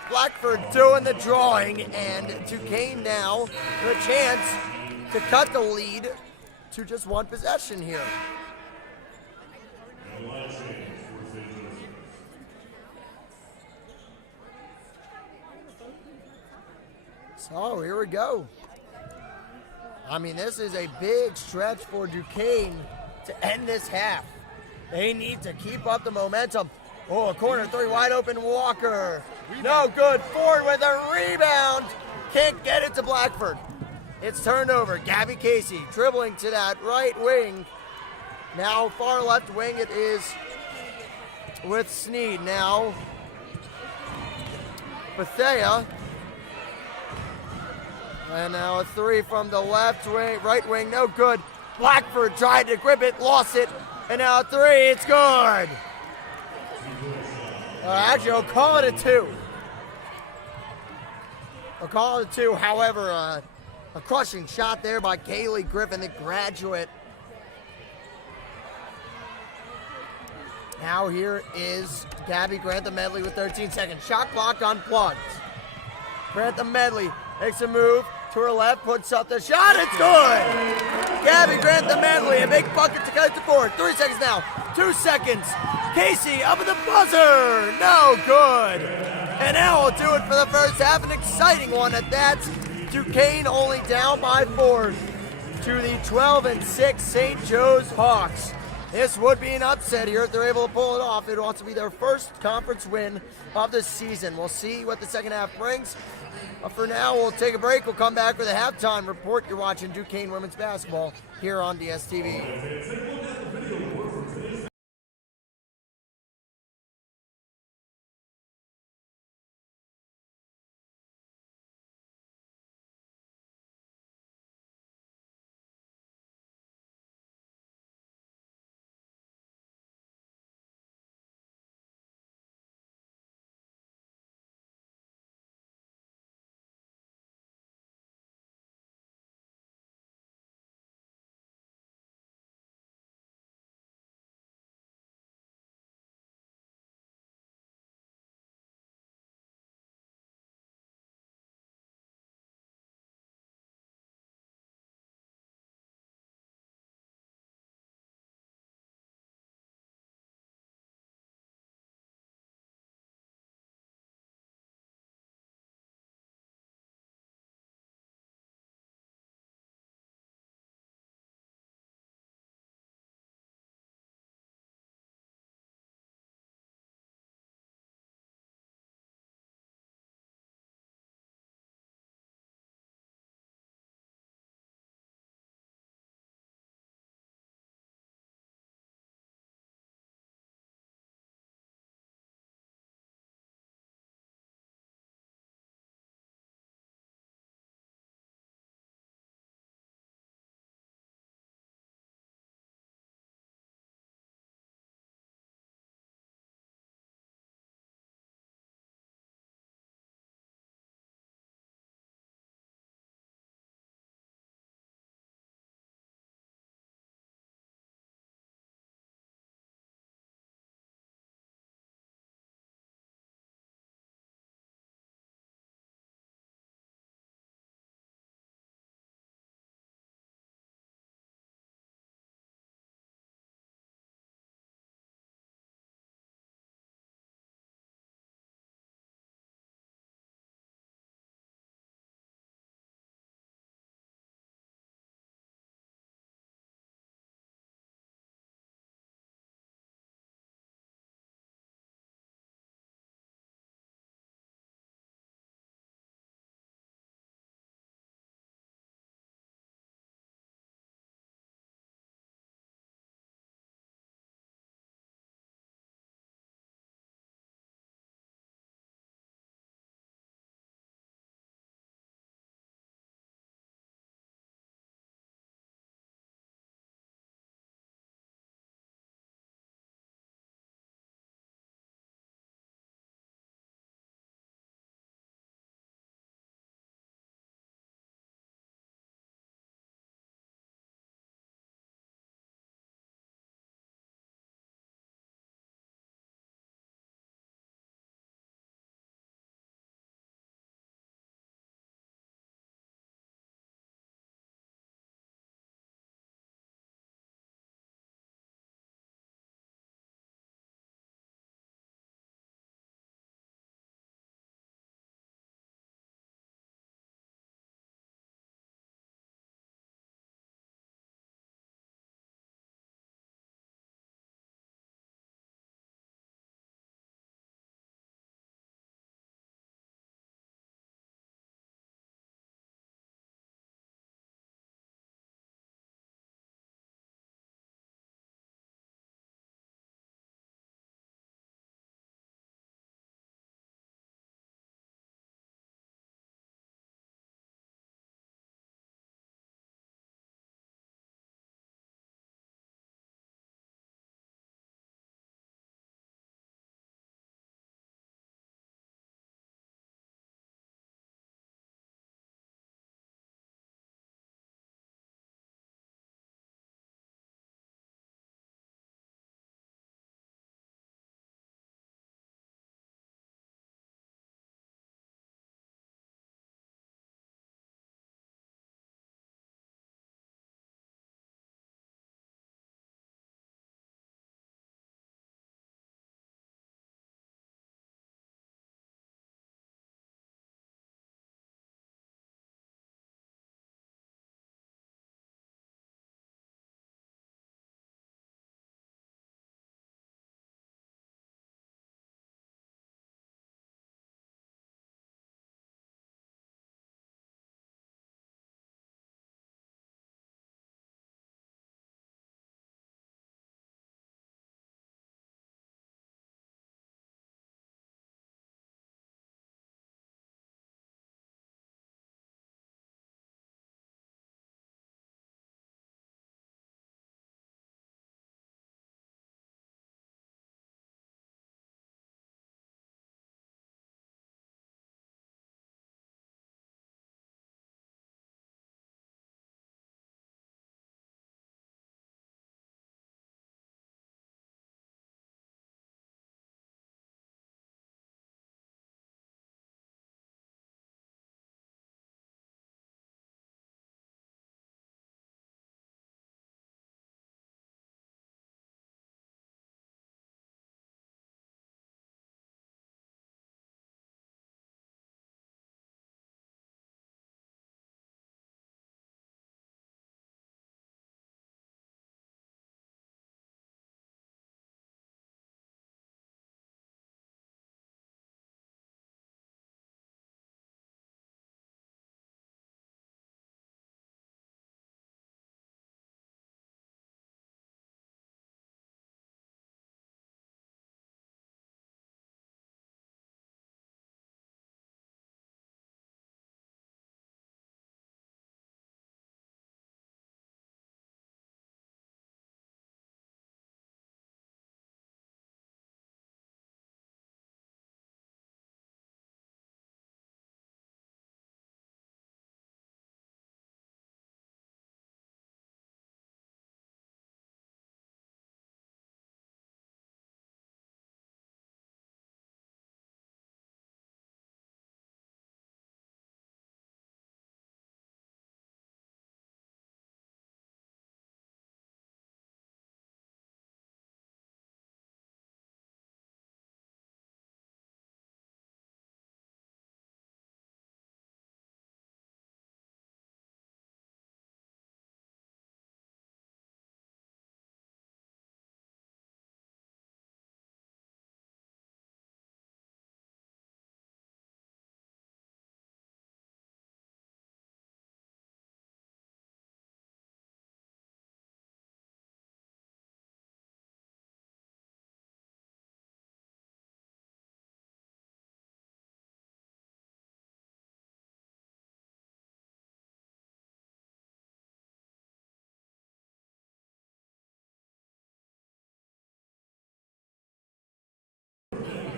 Blackford doing the drawing, and Duquesne now with a chance to cut the lead to just one possession here. Oh, here we go. I mean, this is a big stretch for Duquesne to end this half. They need to keep up the momentum. Oh, a corner three, wide open, Walker. No good, Ford with a rebound. Can't get it to Blackford. It's turned over. Gabby Casey dribbling to that right wing. Now far left wing it is with Sneed. Now Bethea. And now a three from the left wing, right wing, no good. Blackford tried to grip it, lost it. And now a three, it's good. Actually, I'll call it a two. I'll call it a two. However, a crushing shot there by Kaylee Griffin, the graduate. Now here is Gabby Grantham Medley with 13 seconds. Shot clock unplugged. Grantham Medley makes a move to her left, puts up the shot, it's good! Gabby Grantham Medley, a big bucket to cut the board. 3 seconds now, 2 seconds. Casey up at the buzzer, no good. And now we'll do it for the first half, an exciting one at that. Duquesne only down by 4 to the 12-6 St. Joe's Hawks. This would be an upset here if they're able to pull it off. It will also be their first conference win of the season. We'll see what the second half brings. But for now, we'll take a break. We'll come back with a halftime report. You're watching Duquesne Women's Basketball here on DSTV.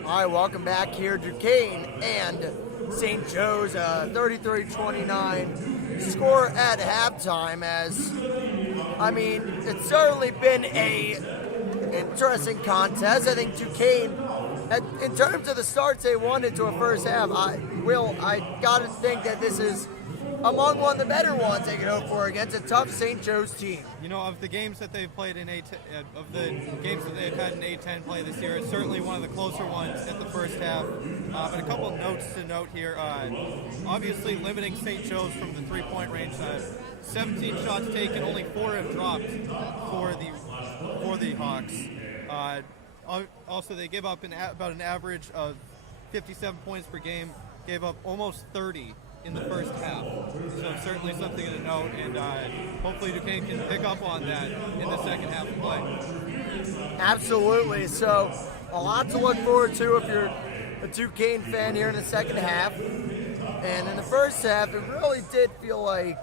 All right, welcome back here, Duquesne and St. Joe's, 33-29 score at halftime. As I mean, it's certainly been a interesting contest. I think Duquesne, in terms of the starts they won into a first half, I gotta think that this is among one of the better ones they could hope for against a tough St. Joe's team. You know, of the games that they've played in of the games that they've had in A10 play this year, it's certainly one of the closer ones at the first half. But a couple of notes to note here. Obviously, limiting St. Joe's from the three-point range. 17 shots taken, only 4 have dropped for the Hawks. Also, they gave up about an average of 57 points per game. Gave up almost 30 in the first half. So certainly something to note, and hopefully Duquesne can pick up on that in the second half of play. Absolutely. So a lot to look forward to if you're a Duquesne fan here in the second half. And in the first half, it really did feel like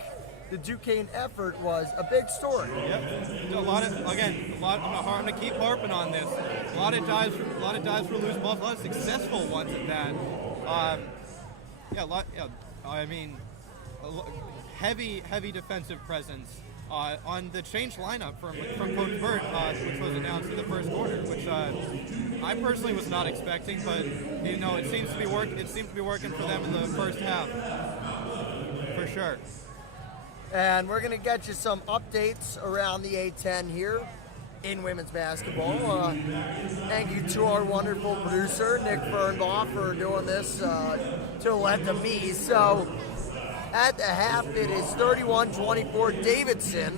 the Duquesne effort was a big story. Yep. I'm going to keep harping on this. A lot of dives for loose balls, a lot of successful ones at that. Heavy defensive presence on the changed lineup from Coach Bird, which was announced in the first quarter, which I personally was not expecting, but you know it seems to be working for them in the first half, for sure. And we're going to get you some updates around the A10 here in women's basketball. Thank you to our wonderful producer, Nick Fernbaugh, for doing this to the left of me. So at the half, it is 31-24 Davidson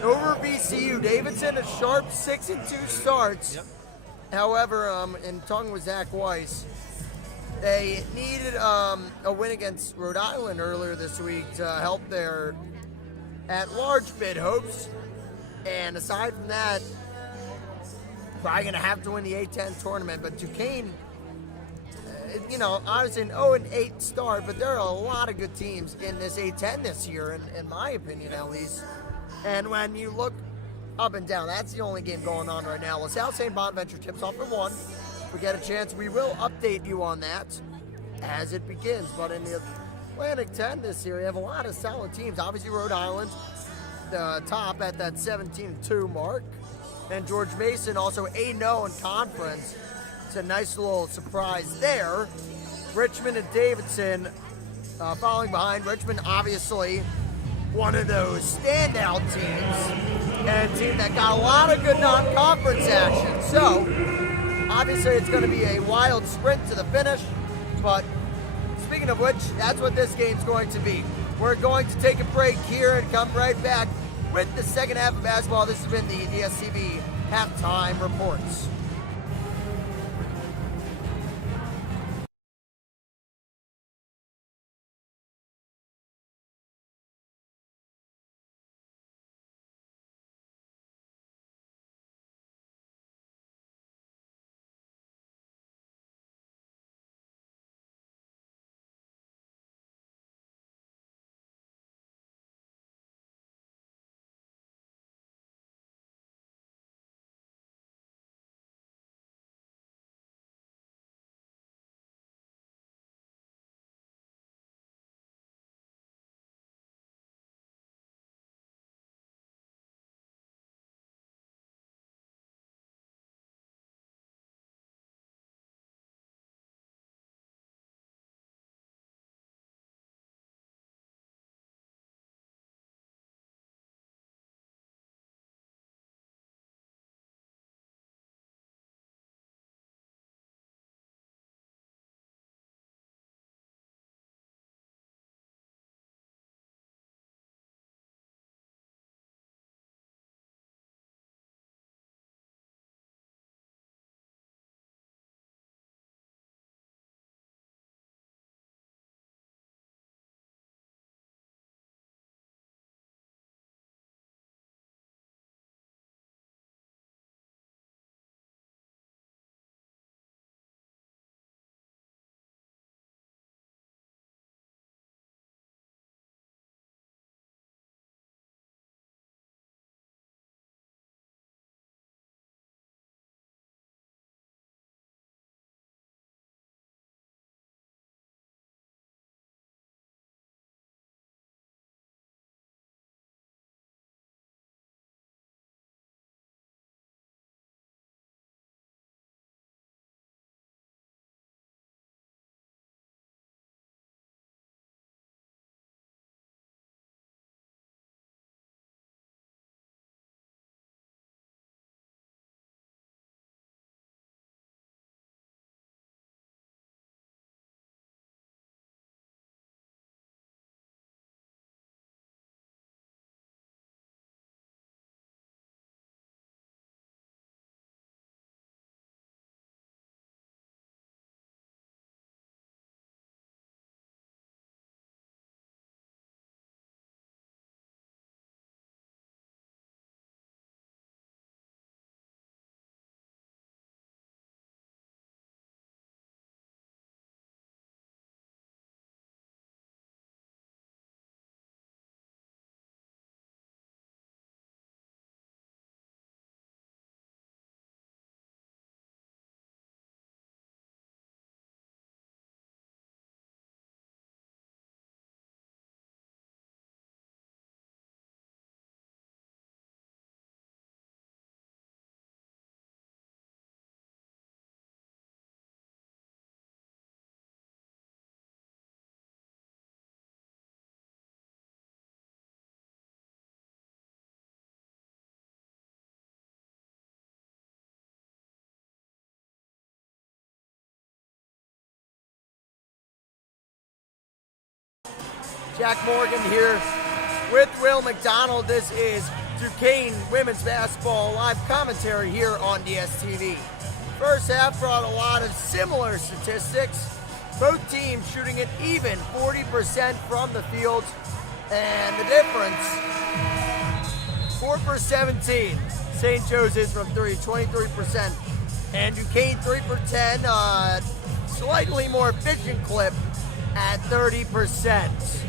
over VCU. Davidson, a sharp 6-2 starts. Yep. However, in talking with Zach Weiss, they needed a win against Rhode Island earlier this week to help their at-large bid hopes. And aside from that, probably going to have to win the A10 tournament. But Duquesne, obviously an 0-8 start, but there are a lot of good teams in this A10 this year, in my opinion at least. And when you look up and down, that's the only game going on right now. LaSalle St. Bonaventure tips off at 1. If we get a chance, we will update you on that as it begins. But in the Atlantic 10 this year, we have a lot of solid teams. Obviously, Rhode Island, the top at that 17-2 mark. And George Mason also 8-0 in conference. It's a nice little surprise there. Richmond and Davidson following behind. Richmond, obviously, one of those standout teams, and a team that got a lot of good non-conference action. So, obviously, it's going to be a wild sprint to the finish, but speaking of which, that's what this game's going to be. We're going to take a break here and come right back with the second half of basketball. This has been the DSCB Halftime Reports. Jack Morgan here with Will McDonald. This is Duquesne Women's Basketball live commentary here on DSTV. First half brought a lot of similar statistics. Both teams shooting an even 40% from the field. And the difference, 4 for 17. St. Joe's is from 3, 23%. And Duquesne 3 for 10, slightly more efficient clip at 30%.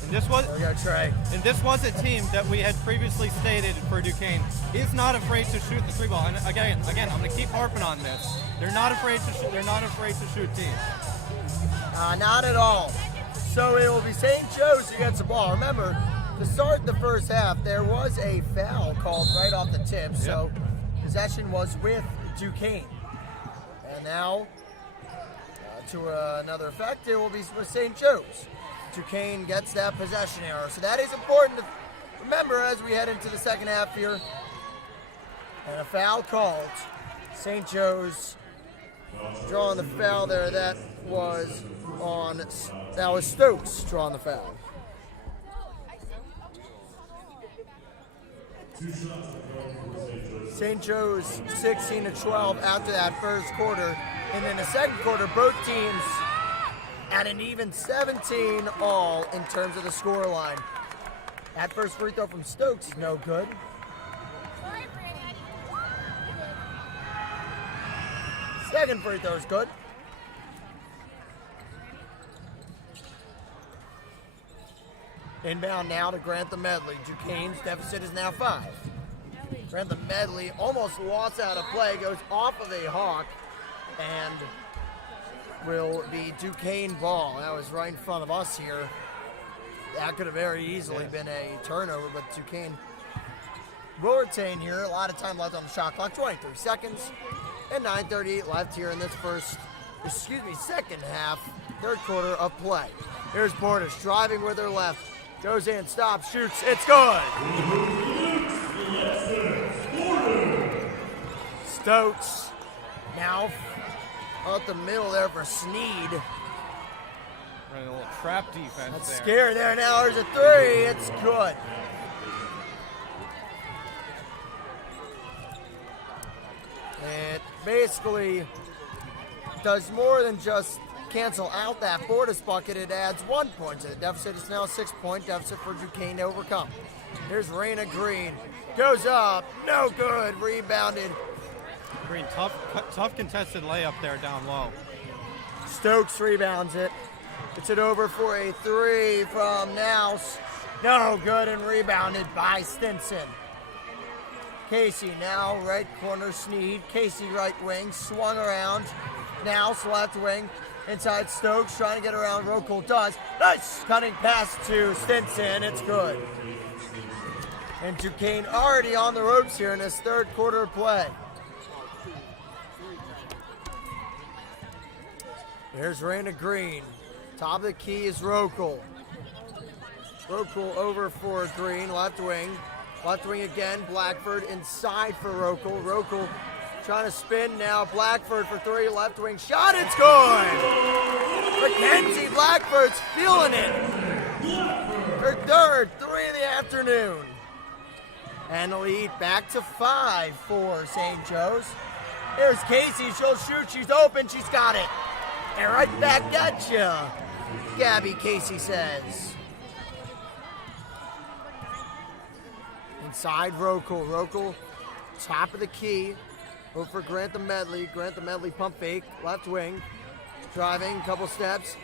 And this was, There we go, Trey. and this was a team that we had previously stated for Duquesne is not afraid to shoot the 3 ball. And again, I'm going to keep harping on this. They're not afraid to shoot. They're not afraid to shoot teams. Not at all. So it will be St. Joe's who gets the ball. Remember, to start the first half, there was a foul called right off the tip. So possession was with Duquesne. And now, to another effect, it will be with St. Joe's. Duquesne gets that possession error. So that is important to remember as we head into the second half here. And a foul called. St. Joe's drawing the foul there. That was Stokes drawing the foul. St. Joe's 16-12 after that first quarter. And in the second quarter, both teams at an even 17 all in terms of the scoreline. That first free throw from Stokes, no good. Second free throw is good. Inbound now to Grantham Medley. Duquesne's deficit is now 5. Grantham Medley almost lost out of play, goes off of a hawk, and will be Duquesne ball. That was right in front of us here. That could have very easily been a turnover, but Duquesne will retain here. A lot of time left on the shot clock, 23 seconds, and 9:38 left here in this second half, third quarter of play. Here's Portis driving with her left. Goes in, stops, shoots, it's good! Stokes now out the middle there for Sneed. Running a little trap defense That's there. scary there now. There's a 3. It's good. It basically does more than just cancel out that Portis bucket. It adds 1 point to the deficit. It's now a 6-point deficit for Duquesne to overcome. Here's Raina Green. Goes up. No good. Rebounded. Green, tough contested layup there down low. Stokes rebounds it. Gets it over for a 3 from Nouse. No good, and rebounded by Stinson. Casey now right corner, Sneed. Casey right wing, swung around. Nouse left wing. Inside Stokes, trying to get around. Rokel does. Nice cutting pass to Stinson. It's good. And Duquesne already on the ropes here in this third quarter of play. Here's Raina Green. Top of the key is Rokel. Rokel over for Green, left wing. Left wing again, Blackford inside for Rokel. Rokel trying to spin now. Blackford for 3, left wing shot, it's good! Mackenzie Blackford's feeling it. Her third 3 in the afternoon. And the lead back to 5 for St. Joe's. Here's Casey, she'll shoot, she's open, she's got it. And right back at ya, Gabby Casey says. Inside Rokel. Rokel, top of the key. Over for Grantham Medley. Grantham Medley pump fake, left wing. Driving, couple steps.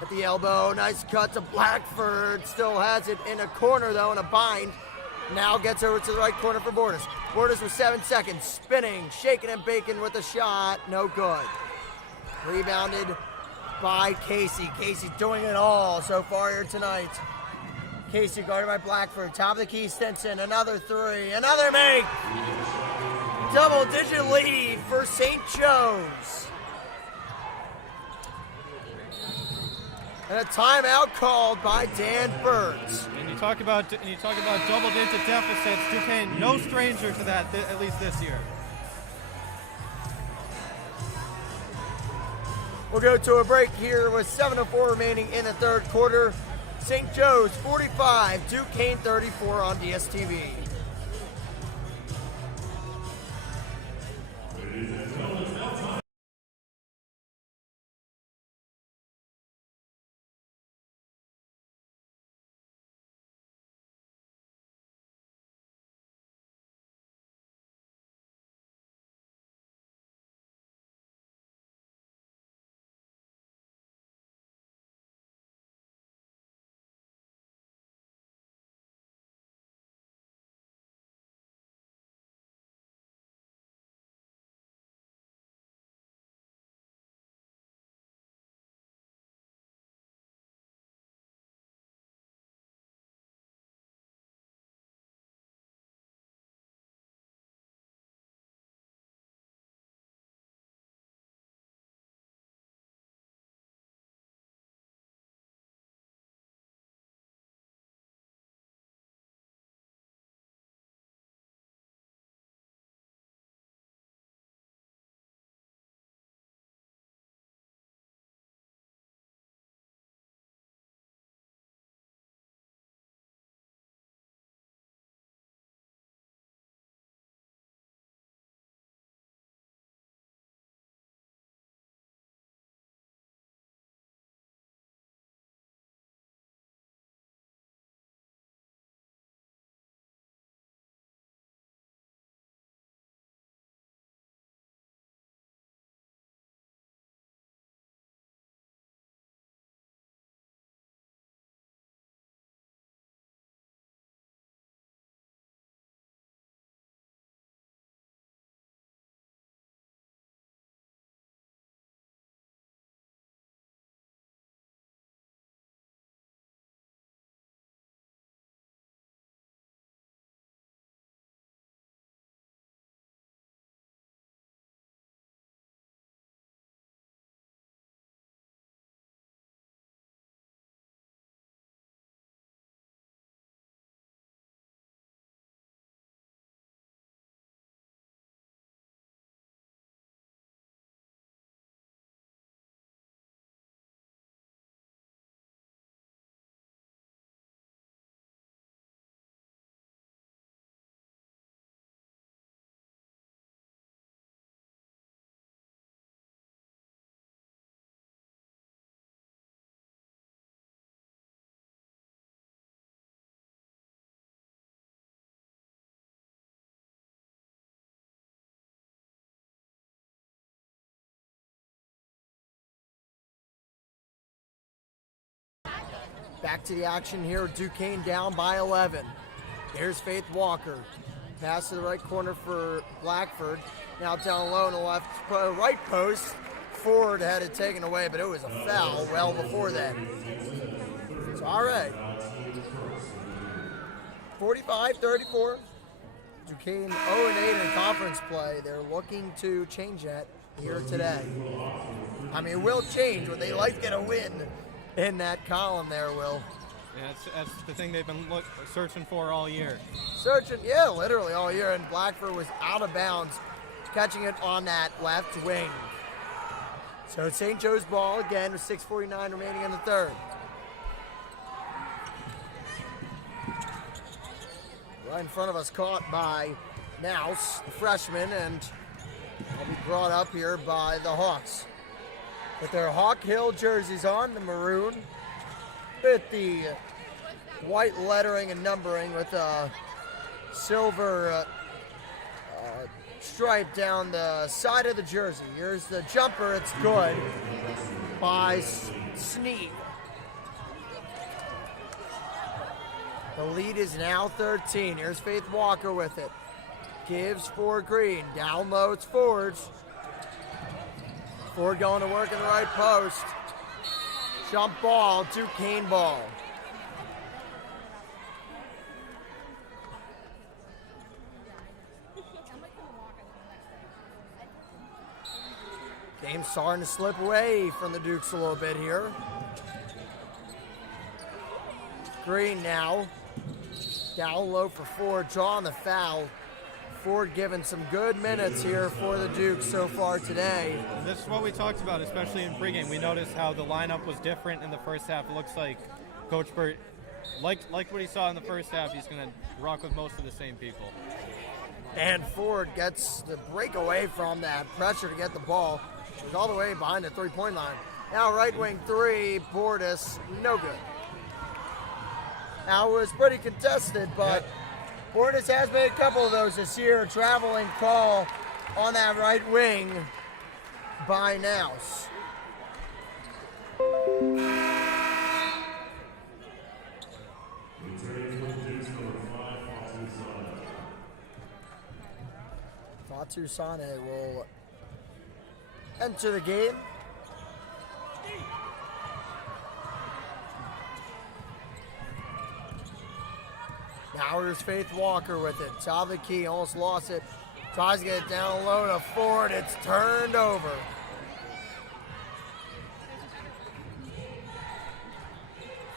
At the elbow, nice cut to Blackford. Still has it in a corner though, in a bind. Now gets over to the right corner for Bordas. Bordas with 7 seconds, spinning, shaking and baking with a shot, no good. Rebounded by Casey. Casey doing it all so far here tonight. Casey guarded by Blackford. Top of the key, Stinson. Another 3. Another make. Double-digit lead for St. Joe's. And a timeout called by Dan Burns. And you talk about double-digit deficits. Duquesne, no stranger to that, at least this year. We'll go to a break here with 7:04 remaining in the third quarter. St. Joe's 45, Duquesne 34 on DSTV. Back to the action here. Duquesne down by 11. Here's Faith Walker. Pass to the right corner for Blackford. Now down low in the left right post. Ford had it taken away, but it was a foul well before that. So all right. 45-34. Duquesne 0-8 in conference play. They're looking to change that here today. I mean, it will change when they like get a win in that column there, Will. Yeah, that's the thing they've been searching for all year. Yeah, literally all year. And Blackford was out of bounds, catching it on that left wing. So St. Joe's ball again with 6:49 remaining in the third. Right in front of us, caught by Mouse, the freshman, and will be brought up here by the Hawks. With their Hawk Hill jerseys on, the maroon, with the white lettering and numbering with a silver stripe down the side of the jersey. Here's the jumper, it's good, by Sneed. The lead is now 13. Here's Faith Walker with it. Gives for Green. Down low, it's Ford's. Ford going to work in the right post. Jump ball, Duquesne ball. Game's starting to slip away from the Dukes a little bit here. Green now. Down low for Ford, drawing the foul. Ford given some good minutes here for the Dukes so far today. And this is what we talked about, especially in pregame. We noticed how the lineup was different in the first half. It looks like Coach Burt liked what he saw in the first half. He's going to rock with most of the same people. And Ford gets the break away from that pressure to get the ball. He's all the way behind the three-point line. Now right wing three, Bordas, no good. Now it was pretty contested, but Bordas has made a couple of those this year. Traveling call on that right wing by Nouse. Fatu Sane will enter the game. Now here's Faith Walker with it. Top of the key, almost lost it. Tries to get it down low to Ford. It's turned over.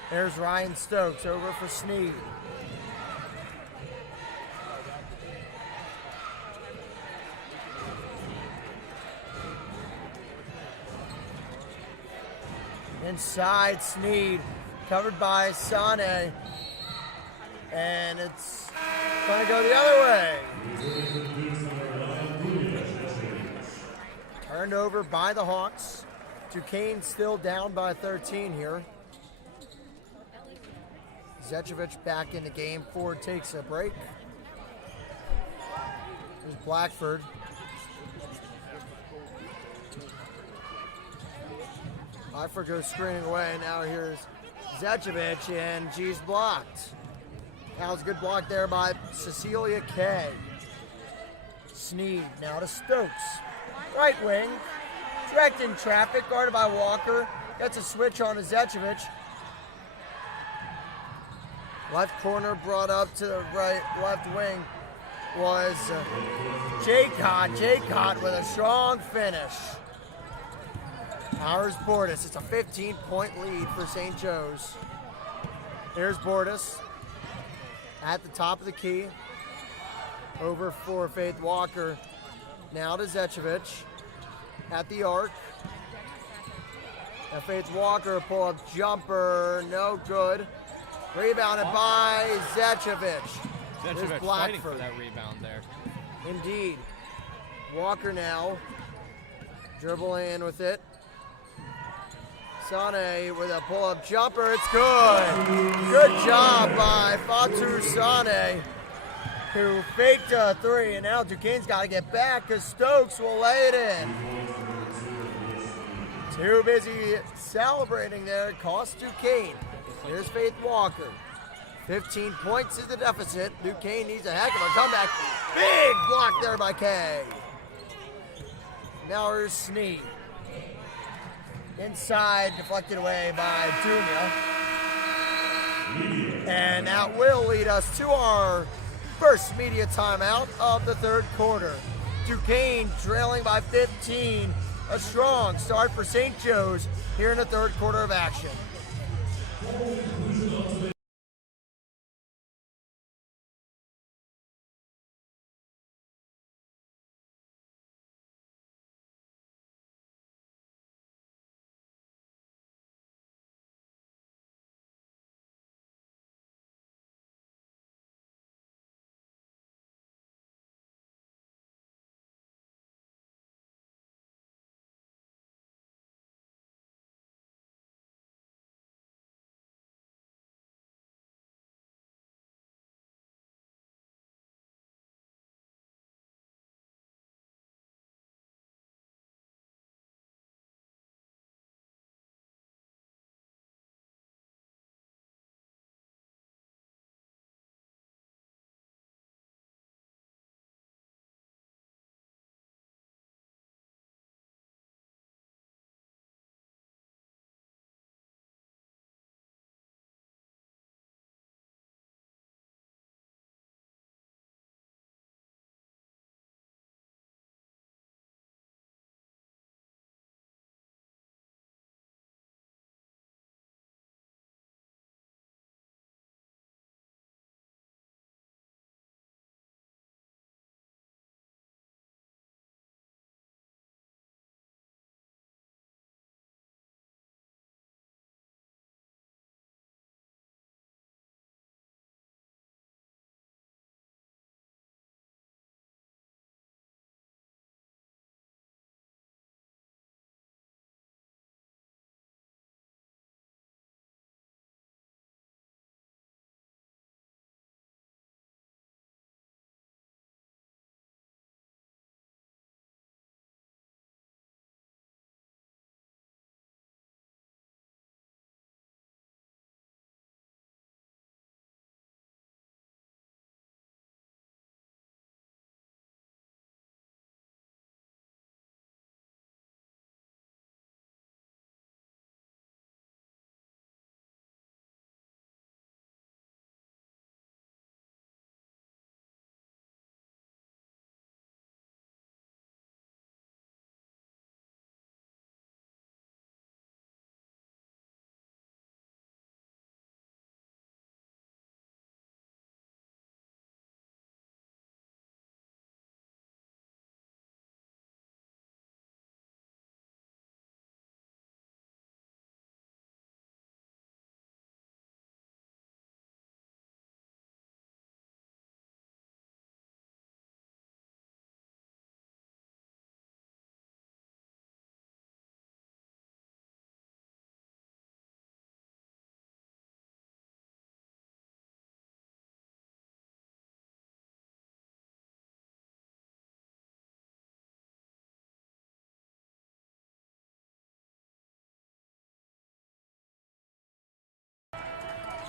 There's Ryan Stokes over for Sneed. Inside Sneed, covered by Sane. And it's going to go the other way. Turned over by the Hawks. Duquesne still down by 13 here. Zečević back in the game. Ford takes a break. Here's Blackford. Blackford goes screening away. Now here's Zečević, and she's blocked. That was a good block there by Cecilia Kay. Sneed now to Stokes. Right wing. Directing traffic, guarded by Walker. Gets a switch on to Zečević. Left corner brought up to the right, left wing was Jaycott. Jaycott with a strong finish. Now here's Bordas. It's a 15-point lead for St. Joe's. Here's Bordas at the top of the key. Over for Faith Walker. Now to Zečević at the arc. And Faith Walker pull-up jumper, no good. Rebounded by Zečević. Zečević fighting for that rebound there. Indeed. Walker now dribbling in with it. Sane with a pull-up jumper. It's good. Good job by Fatu Sane, who faked a three. And now Duquesne's got to get back because Stokes will lay it in. Too busy celebrating there. It cost Duquesne. Here's Faith Walker. 15 points is the deficit. Duquesne needs a heck of a comeback. Big block there by Kay. Now here's Sneed. Inside, deflected away by Dunya. And that will lead us to our first media timeout of the third quarter. Duquesne trailing by 15. A strong start for St. Joe's here in the third quarter of action.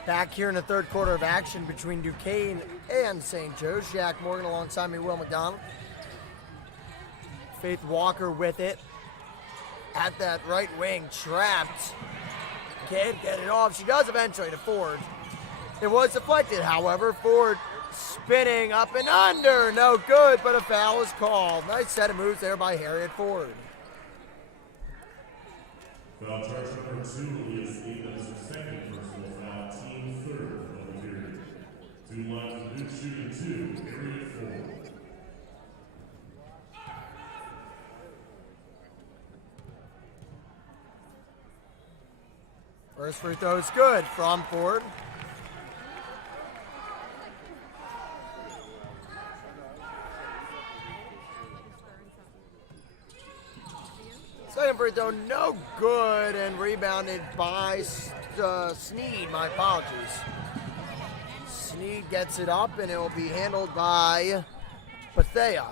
Back here in the third quarter of action between Duquesne and St. Joe's. Jack Morgan alongside me, Will McDonald. Faith Walker with it. At that right wing, trapped. Can't get it off. She does eventually to Ford. It was deflected, however. Ford spinning up and under. No good, but a foul is called. Nice set of moves there by Harriet Ford. Foul charge number 2 will be a Steve. That is her second personal foul. Team third of the period. 2 lines of Duke shooting 2. Harriet Ford. First free throw is good from Ford. Second free throw, no good, and rebounded by Sneed. My apologies. Sneed gets it up, and it will be handled by Bethea.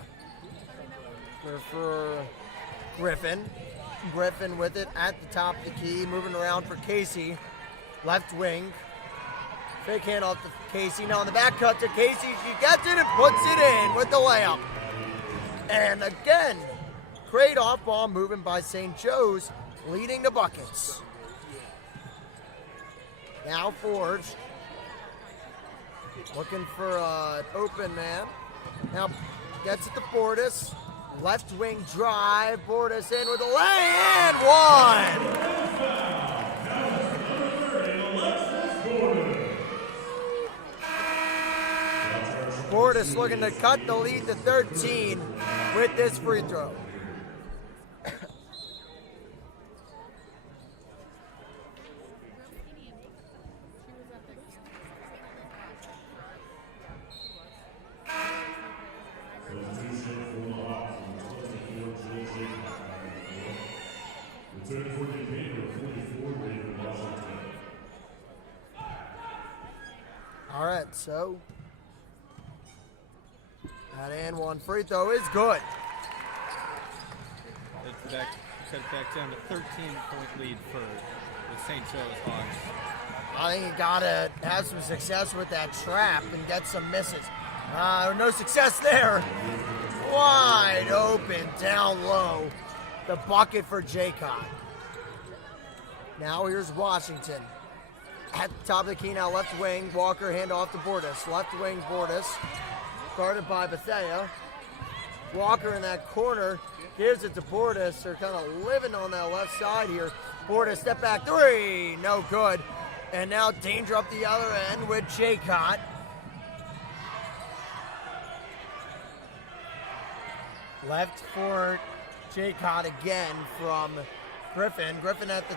For Griffin. Griffin with it at the top of the key, moving around for Casey. Left wing. Fake handoff to Casey. Now on the back cut to Casey. She gets it and puts it in with the layup. And again, great off ball moving by St. Joe's, leading the buckets. Now Ford looking for an open man. Now gets it to Bordas. Left wing drive. Bordas in with a lay and one. Bordas looking to cut the lead to 13 with this free throw. All right, so that and one free throw is good. Cut it back down to 13-point lead for the St. Joe's Hawks. I think you gotta have some success with that trap and get some misses. No success there. Wide open, down low. The bucket for Jaycott. Now here's Washington. At the top of the key now, left wing. Walker handoff to Bordas. Left wing Bordas. Guarded by Bethea. Walker in that corner. Gives it to Bordas. They're kind of living on that left side here. Bordas, step back three. No good. And now danger up the other end with Jaycott. Left for Jaycott again from Griffin. Griffin at the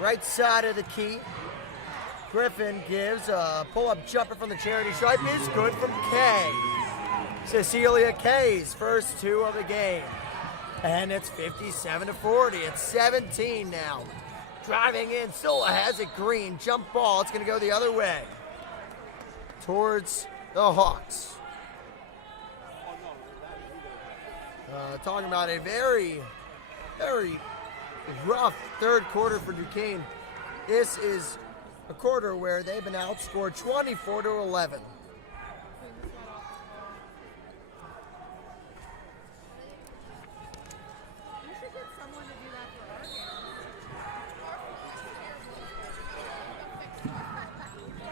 right side of the key. Griffin gives a pull-up jumper from the charity stripe. Is good from Kay. Cecilia Kay's first two of the game. And it's 57-40. It's 17 now. Driving in, still has it green. Jump ball. It's going to go the other way. Towards the Hawks. Talking about a very, very rough third quarter for Duquesne. This is a quarter where they've been outscored 24-11.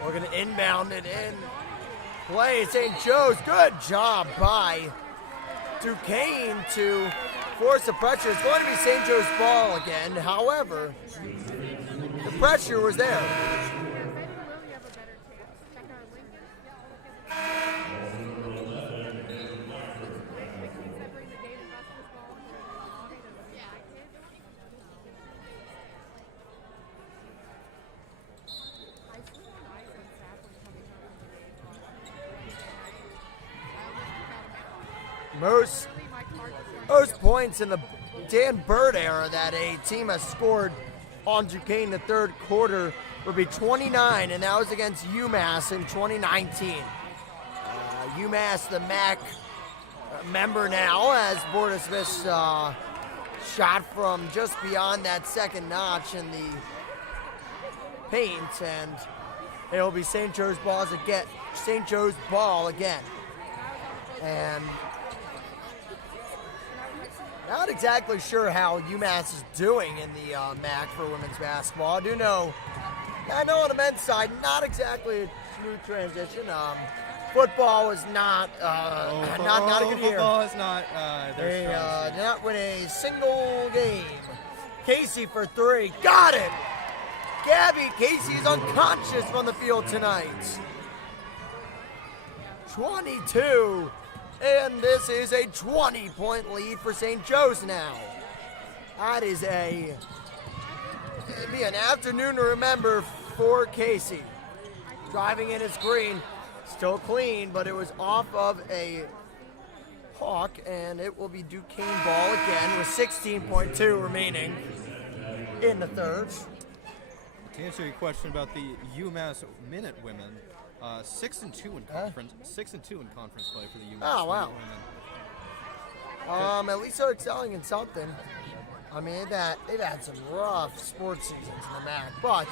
We're going to inbound it in. Play St. Joe's. Good job by Duquesne to force the pressure. It's going to be St. Joe's ball again. However, the pressure was there. Most points in the Dan Bird era that a team has scored on Duquesne in the third quarter would be 29, and that was against UMass in 2019. UMass, the MAC member now, as Bordas Smith shot from just beyond that second notch in the paint, and It'll be St. Joe's balls again. St. Joe's ball again. And not exactly sure how UMass is doing in the MAC for women's basketball. I know on the men's side, not exactly a smooth transition. Football was not a good year. Football is not They their strong suit. did not win a single game. Casey for 3. Got it! Gabby Casey is unconscious from the field tonight. 22. And this is a 20-point lead for St. Joe's now. That is it'd be an afternoon to remember for Casey. Driving in his green, still clean, but it was off of a hawk, and it will be Duquesne ball again with 16.2 remaining in the third. To answer your question about the UMass Minute women, 6-2 in conference, 6-2 in conference play for the UMass Oh, wow. Minute women. At least they're excelling in something. I mean, they've had some rough sports seasons in the MAC, but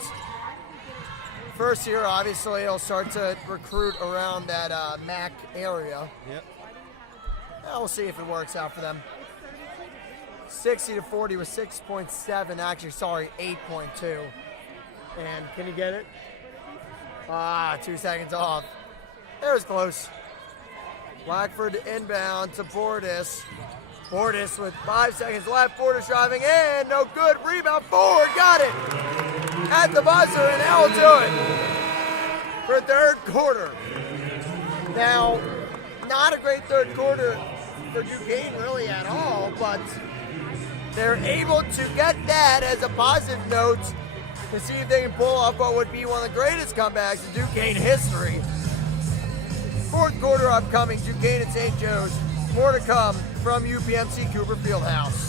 first year, obviously, they'll start to recruit around that MAC area. Yep. We'll see if it works out for them. 60-40 with 6.7. Actually, sorry, 8.2. And can you get it? 2 seconds off. It was close. Blackford inbound to Bordas. Bordas with 5 seconds left. Bordas driving in. No good. Rebound. Ford got it at the buzzer, and that will do it for third quarter. Now, not a great third quarter for Duquesne really at all, but they're able to get that as a positive note to see if they can pull off what would be one of the greatest comebacks in Duquesne history. Fourth quarter upcoming, Duquesne and St. Joe's. More to come from UPMC Cooper Fieldhouse.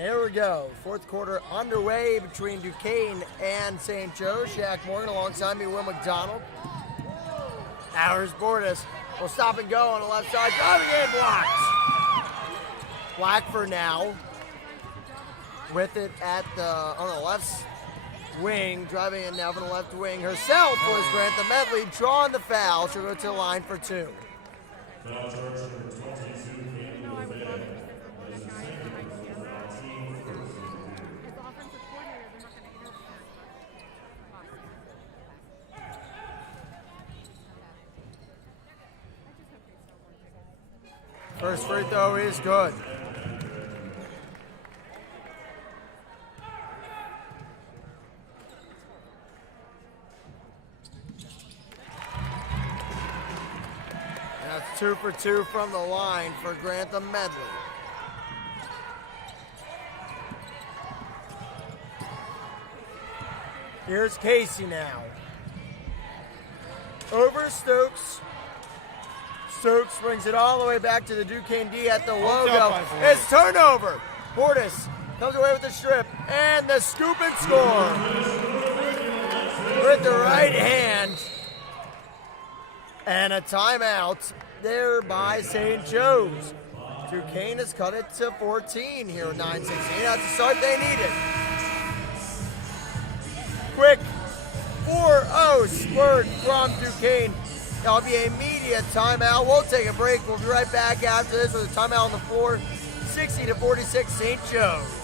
Here we go. Fourth quarter underway between Duquesne and St. Joe. Shaq Morgan alongside me, Will McDonald. Now here's Bordas. Will stop and go on the left side. Driving in, blocked. Blackford now with it at on the left wing. Driving in now from the left wing herself was Grantha Medley. Drawing the foul. She'll go to the line for 2. Foul charge number 22, Campbell Levin. That is the second personal foul, team first of the period. First free throw is good. That's 2 for 2 from the line for Grantha Medley. Here's Casey now. Over Stokes. Stokes brings it all the way back to the Duquesne D at the logo. It's turnover. Bordas comes away with the strip and the scoop and score with the right hand. And a timeout there by St. Joe's. Duquesne has cut it to 14 here with 9:16. That's the start they needed. Quick 4-0 spurt from Duquesne. That'll be a media timeout. We'll take a break. We'll be right back after this with a timeout on the floor. 60-46 St. Joe's.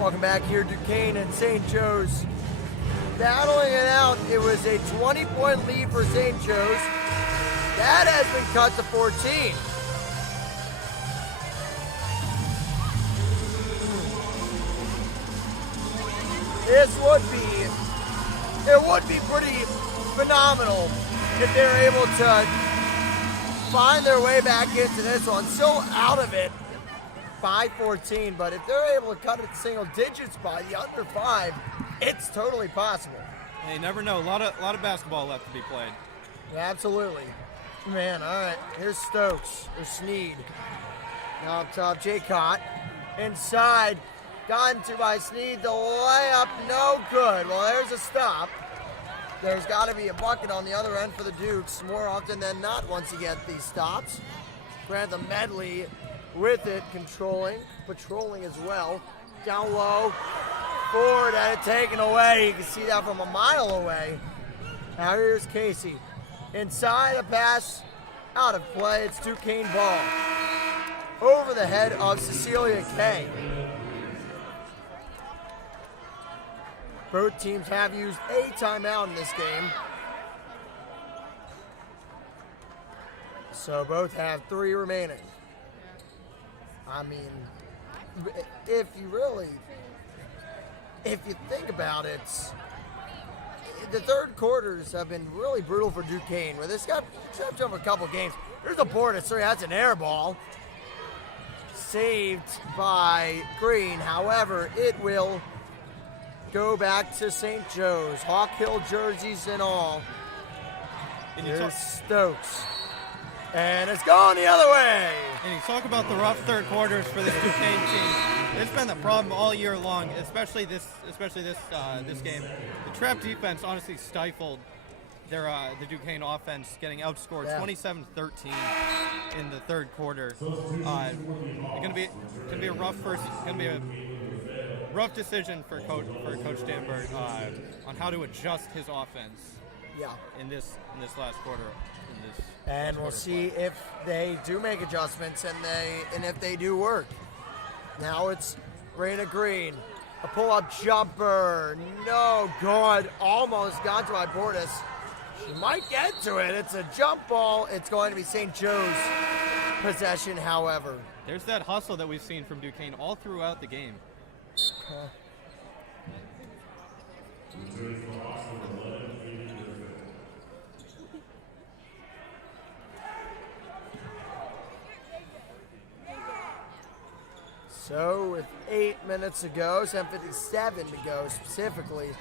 Welcome back here, Duquesne and St. Joe's battling it out. It was a 20-point lead for St. Joe's. That has been cut to 14. It would be pretty phenomenal if they're able to find their way back into this one. Still out of it by 14, but if they're able to cut it to single digits by the under 5, it's totally possible. Hey, you never know. A lot of basketball left to be played. Yeah, absolutely. Man, all right. Here's Stokes or Sneed. Now up top, Jaycott. Inside. Gotten to by Sneed. The layup, no good. Well, there's a stop. There's got to be a bucket on the other end for the Dukes more often than not once you get these stops. Grant the medley with it, patrolling as well. Down low. Forward and it taken away. You can see that from a mile away. Now here's Casey. Inside, a pass. Out of play. It's Duquesne ball. Over the head of Cecilia Kay. Both teams have used a timeout in this game. So both have 3 remaining. I mean, if you think about it, the third quarters have been really brutal for Duquesne. Where this got trapped over a couple games. There's a board at 3. That's an air ball. Saved by Green. However, it will go back to St. Joe's. Hawk Hill jerseys and all. Here's Stokes. And it's going the other way. And you talk about the rough third quarters for this Duquesne team. It's been the problem all year long, especially this game. The trap defense honestly stifled the Duquesne offense, getting outscored 27-13 in the third quarter. Gonna be a rough decision for Coach Danberg on how to adjust his offense. Yeah. In this last quarter. And we'll see if they do make adjustments and if they do work. Now it's Raina Green. A pull-up jumper. No good. Almost got to Ibortis. She might get to it. It's a jump ball. It's going to be St. Joe's possession, however. There's that hustle that we've seen from Duquesne all throughout the game. So with 8 minutes to go, 7:57 to go specifically,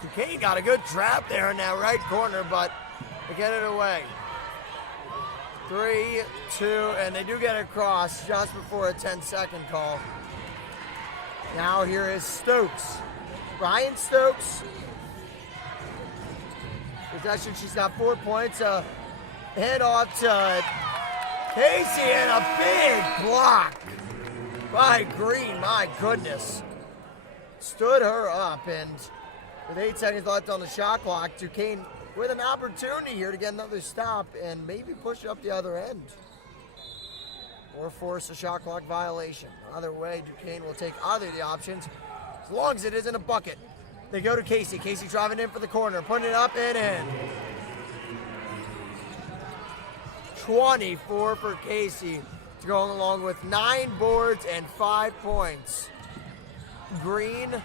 Duquesne got a good trap there in that right corner, but they get it away. 3, 2, and they do get it across just before a 10-second call. Now here is Stokes. Ryan Stokes. Possession, she's got 4 points. Hand off to Casey and a big block by Green. My goodness. Stood her up, and with 8 seconds left on the shot clock, Duquesne with an opportunity here to get another stop and maybe push it up the other end. Or force a shot clock violation. Either way, Duquesne will take either of the options as long as it isn't a bucket. They go to Casey. Casey driving in for the corner, putting it up and in. 24 for Casey, going along with 9 boards and 5 points. Green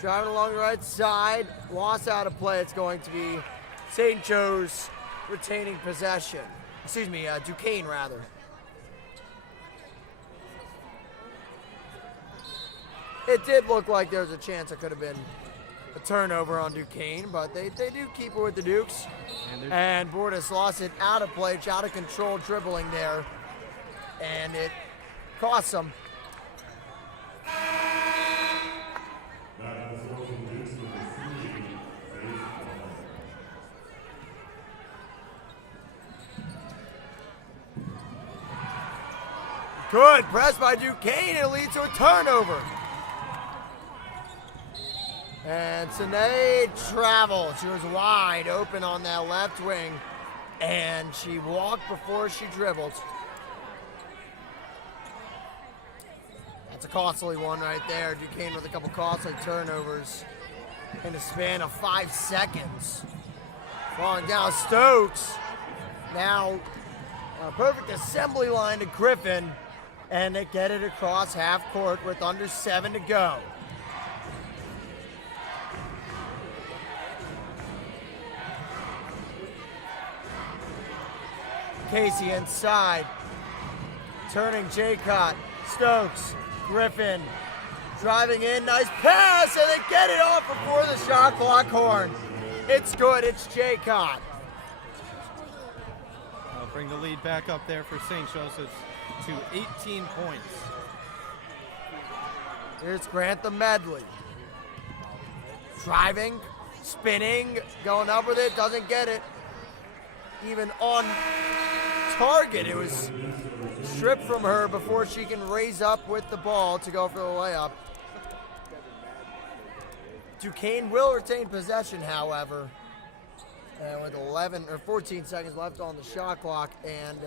driving along the right side, lost out of play. It's going to be St. Joe's retaining possession. Excuse me, Duquesne rather. It did look like there was a chance it could have been a turnover on Duquesne, but they do keep it with the Dukes. And Bordas lost it out of play, out of control, dribbling there. And it costs them. Good press by Duquesne. It leads to a turnover. And Sinead traveled. She was wide open on that left wing, and she walked before she dribbled. That's a costly one right there. Duquesne with a couple costly turnovers in the span of 5 seconds. Falling down Stokes. Now a perfect assembly line to Griffin, and they get it across half court with under 7 to go. Casey inside, turning Jaycott, Stokes, Griffin, driving in, nice pass, and they get it off before the shot clock horn. It's good, it's Jaycott. I'll bring the lead back up there for St. Joseph's. to 18 points. Here's Grantham Medley. Driving, spinning, going up with it, doesn't get it. Even on target, it was stripped from her before she can raise up with the ball to go for the layup. Duquesne will retain possession, however, with 14 seconds left on the shot clock and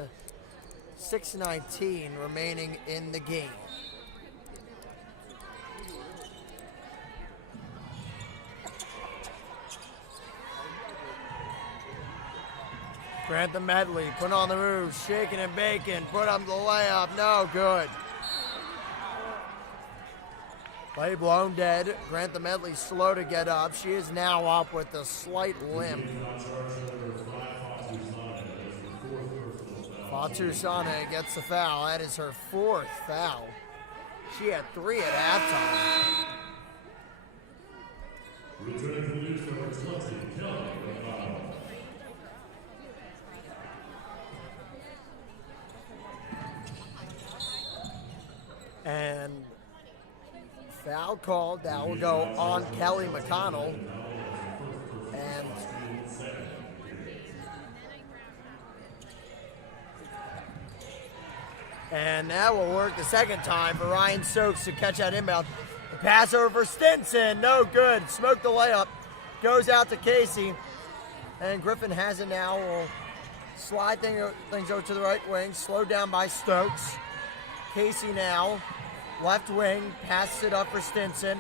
6:19 remaining in the game. Grantham Medley put on the move, shaking and baking, put up the layup, no good. Play blown dead. Grantham Medley slow to get up. She is now up with a slight limp. Fatu Sane gets the foul. That is her 4th foul. She had 3 at halftime. Returning to the Dukes, number 20, Kelly McDonald. And foul called. That will go on Kelly McConnell. And that will work the second time for Ryan Stokes to catch that inbound. The pass over for Stinson. No good. Smoked the layup. Goes out to Casey. And Griffin has it now. Will slide things over to the right wing. Slowed down by Stokes. Casey now. Left wing. Passes it up for Stinson.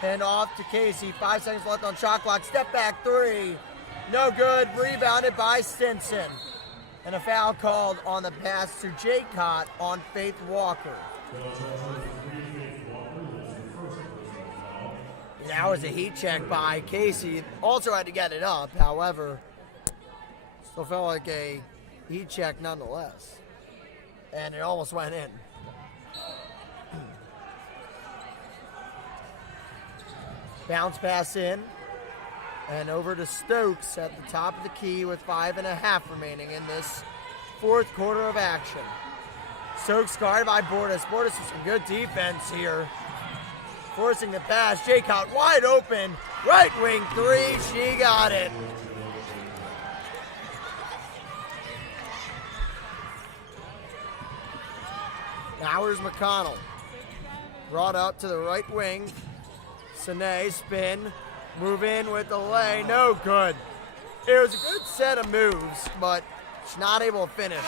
Hand off to Casey. 5 seconds left on shot clock. Step back 3. No good. Rebounded by Stinson. And a foul called on the pass to Jaycott on Faith Walker. That was a heat check by Casey. Also had to get it up. However, still felt like a heat check nonetheless. And it almost went in. Bounce pass in. And over to Stokes at the top of the key with 5.5 remaining in this 4th quarter of action. Stokes guarded by Bordas. Bordas with some good defense here. Forcing the pass. Jaycott wide open. Right wing 3. She got it. Now here's McConnell. Brought up to the right wing. Sine spin. Move in with the lay, no good. It was a good set of moves, but she's not able to finish.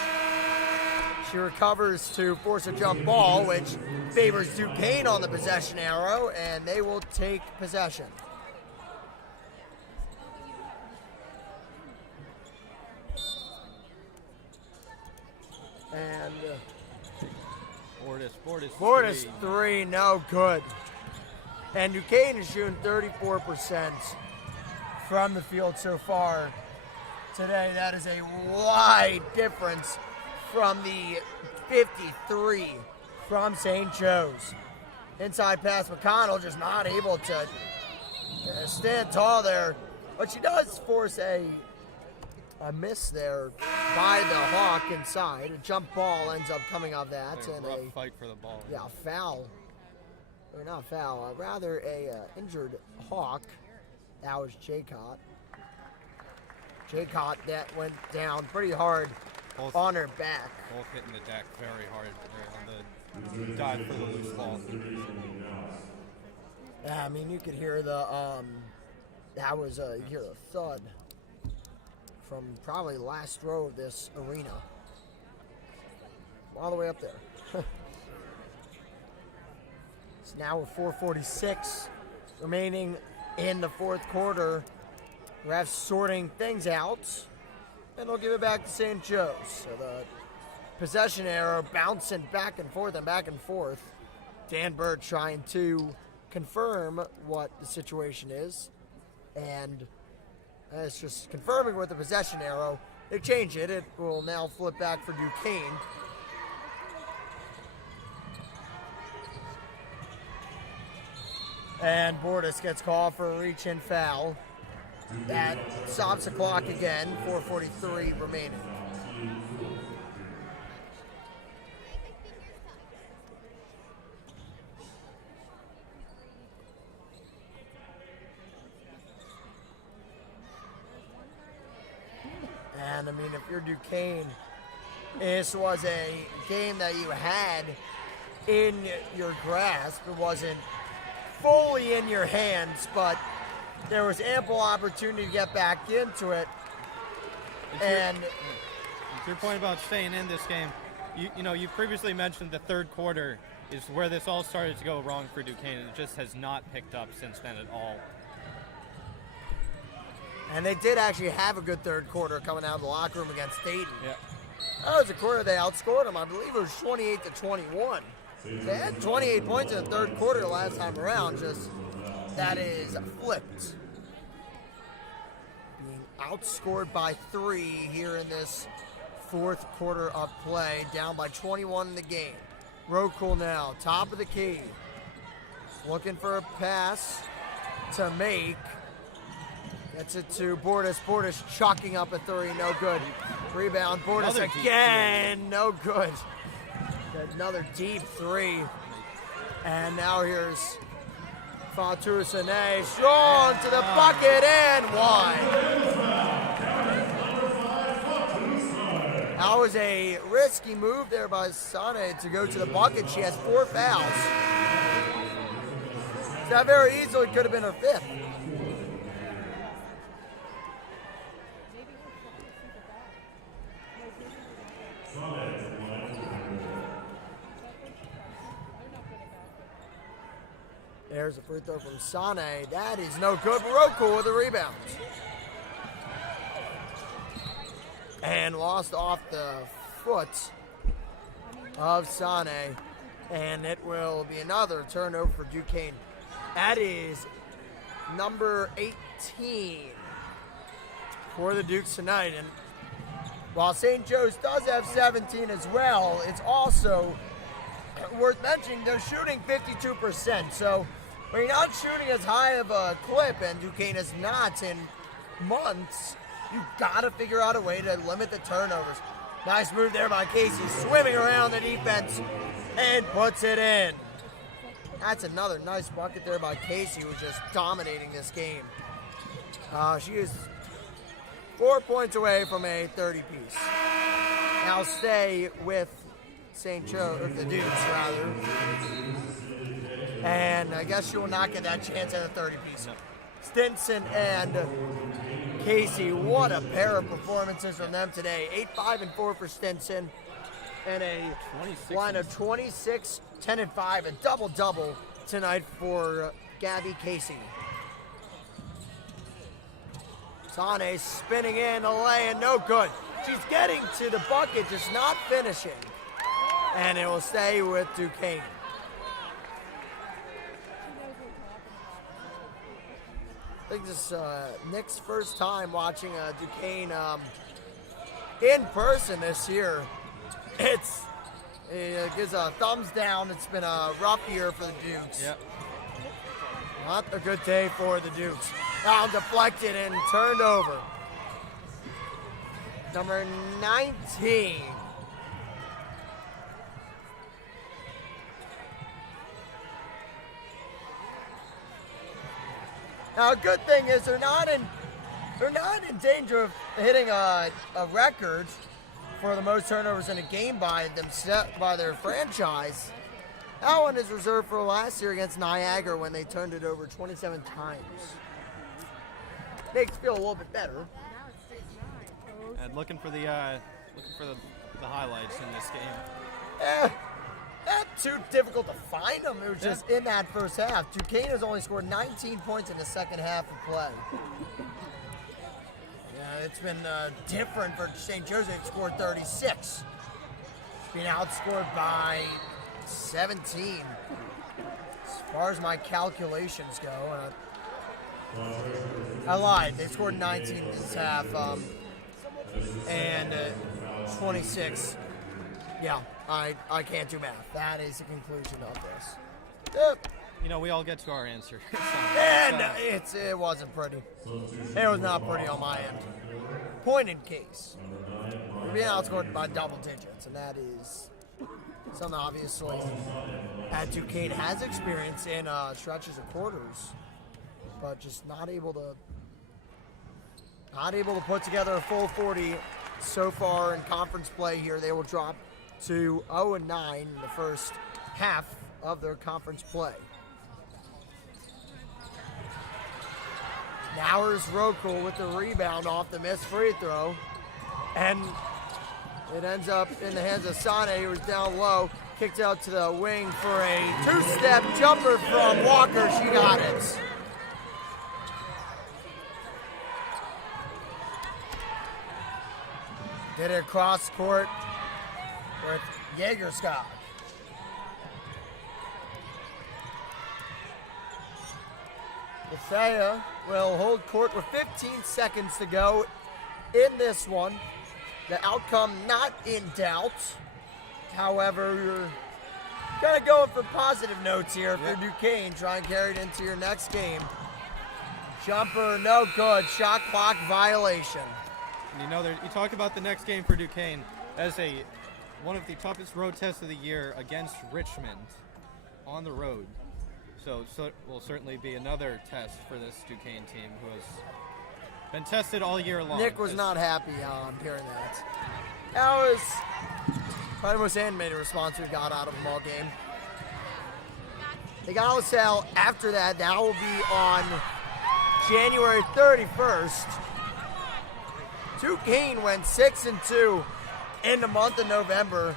She recovers to force a jump ball, which favors Duquesne on the possession arrow, and they will take possession. And Bordas 3, no good. And Duquesne is shooting 34% from the field so far today. That is a wide difference from the 53 from St. Joe's. Inside pass, McConnell just not able to stand tall there. But she does force a miss there by the Hawk inside. A jump ball ends up coming off that. And a rough fight for the ball. Yeah, foul. Or not foul, rather a injured Hawk. That was Jaycott. Jaycott that went down pretty hard on her back. Both hitting the deck very hard there on the dive for the loose ball. Yeah, I mean, you could hear the, you hear the thud from probably last row of this arena. All the way up there. It's now with 4:46 remaining in the 4th quarter. Refs sorting things out, and they'll give it back to St. Joe's. So the possession arrow bouncing back and forth and back and forth. Dan Bird trying to confirm what the situation is, and it's just confirming with the possession arrow. They change it. It will now flip back for Duquesne. And Bordas gets called for a reach-in foul. That stops the clock again, 4:43 remaining. mean, if you're Duquesne, this was a game that you had in your grasp. It wasn't fully in your hands, but there was ample opportunity to get back into it. And to your point about staying in this game, you previously mentioned the third quarter is where this all started to go wrong for Duquesne, and it just has not picked up since then at all. And they did actually have a good third quarter coming out of the locker room against Dayton. Yeah. That was a quarter they outscored them. I believe it was 28-21. They had 28 points in the third quarter last time around. Just that is flipped. Being outscored by 3 here in this fourth quarter of play. Down by 21 in the game. Rokull now, top of the key. Looking for a pass to make. Gets it to Bordas. Bordas chucking up a 3, no good. Rebound, Bordas again, no good. Another deep 3. And now here's Fatou Sane, strong to the bucket and wide. That was a risky move there by Sane to go to the bucket. She has 4 fouls. That very easily could have been her 5th. There's a free throw from Sane. That is no good. Rokull with a rebound. And lost off the foot of Sane. And it will be another turnover for Duquesne. That is number 18 for the Dukes tonight. And while St. Joe's does have 17 as well, it's also worth mentioning they're shooting 52%. So when you're not shooting as high of a clip, and Duquesne has not in months, you gotta figure out a way to limit the turnovers. Nice move there by Casey, swimming around the defense and puts it in. That's another nice bucket there by Casey, who's just dominating this game. She is 4 points away from a 30-piece. Now stay with St. Joe, or the Dukes rather. And I guess she will not get that chance at a 30-piece. Stinson and Casey, what a pair of performances from them today. 8, 5, and 4 for Stinson. And a line of 26, 10, and 5. A double-double tonight for Gabby Casey. Sane spinning in, a lay, and no good. She's getting to the bucket, just not finishing. And it will stay with Duquesne. I think this is Nick's first time watching Duquesne in person this year. It gives a thumbs down. It's been a rough year for the Dukes. Yep. Not a good day for the Dukes. Now deflected and turned over. Number 19. Now, a good thing is they're not in danger of hitting a record for the most turnovers in a game by their franchise. That one is reserved for last year against Niagara when they turned it over 27 times. Makes it feel a little bit better. And looking for the highlights in this game. Not too difficult to find them. It was just in that first half. Duquesne has only scored 19 points in the second half of play. Yeah, it's been different for St. Joe's. They've scored 36. It's been outscored by 17 as far as my calculations go. I lied. They scored 19 in this half and 26. Yeah, I can't do math. That is the conclusion of this. Yep. You know, we all get to our answer. And it wasn't pretty. It was not pretty on my end. Point in case. We're being outscored by double digits, and that is something obviously that Duquesne has experience in stretches of quarters, but just not able to put together a full 40 so far in conference play here. They will drop to 0-9 in the first half of their conference play. Now here's Rokel with the rebound off the missed free throw. And it ends up in the hands of Sane, who's down low. Kicked out to the wing for a two-step jumper from Walker. She got it. Did it cross court with Jagerskog. Bethea will hold court with 15 seconds to go in this one. The outcome not in doubt. However, you're kind of going for positive notes here for Duquesne. Try and carry it into your next game. Jumper, no good. Shot clock violation. And you talk about the next game for Duquesne as one of the toughest road tests of the year against Richmond on the road. So will certainly be another test for this Duquesne team who has been tested all year long. Nick was not happy hearing that. That was probably the most animated response we got out of them all game. They got all sale after that. That will be on January 31st. Duquesne went 6-2 in the month of November.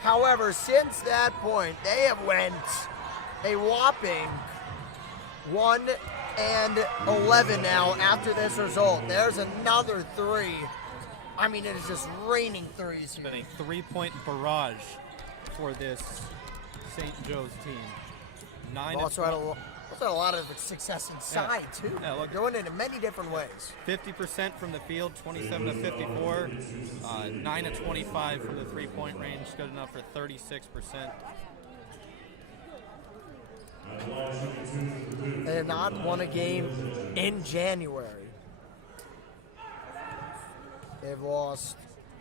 However, since that point, they have went a whopping 1-11 now after this result. There's another three. I mean, it is just raining threes here. Been a 3-point barrage for this St. Joe's team. Also had a lot of success inside, too. Yeah, look, doing it in many different ways. 50% from the field, 27 to 54, 9 to 25 from the three-point range, good enough for 36%. They have not won a game in January. They've lost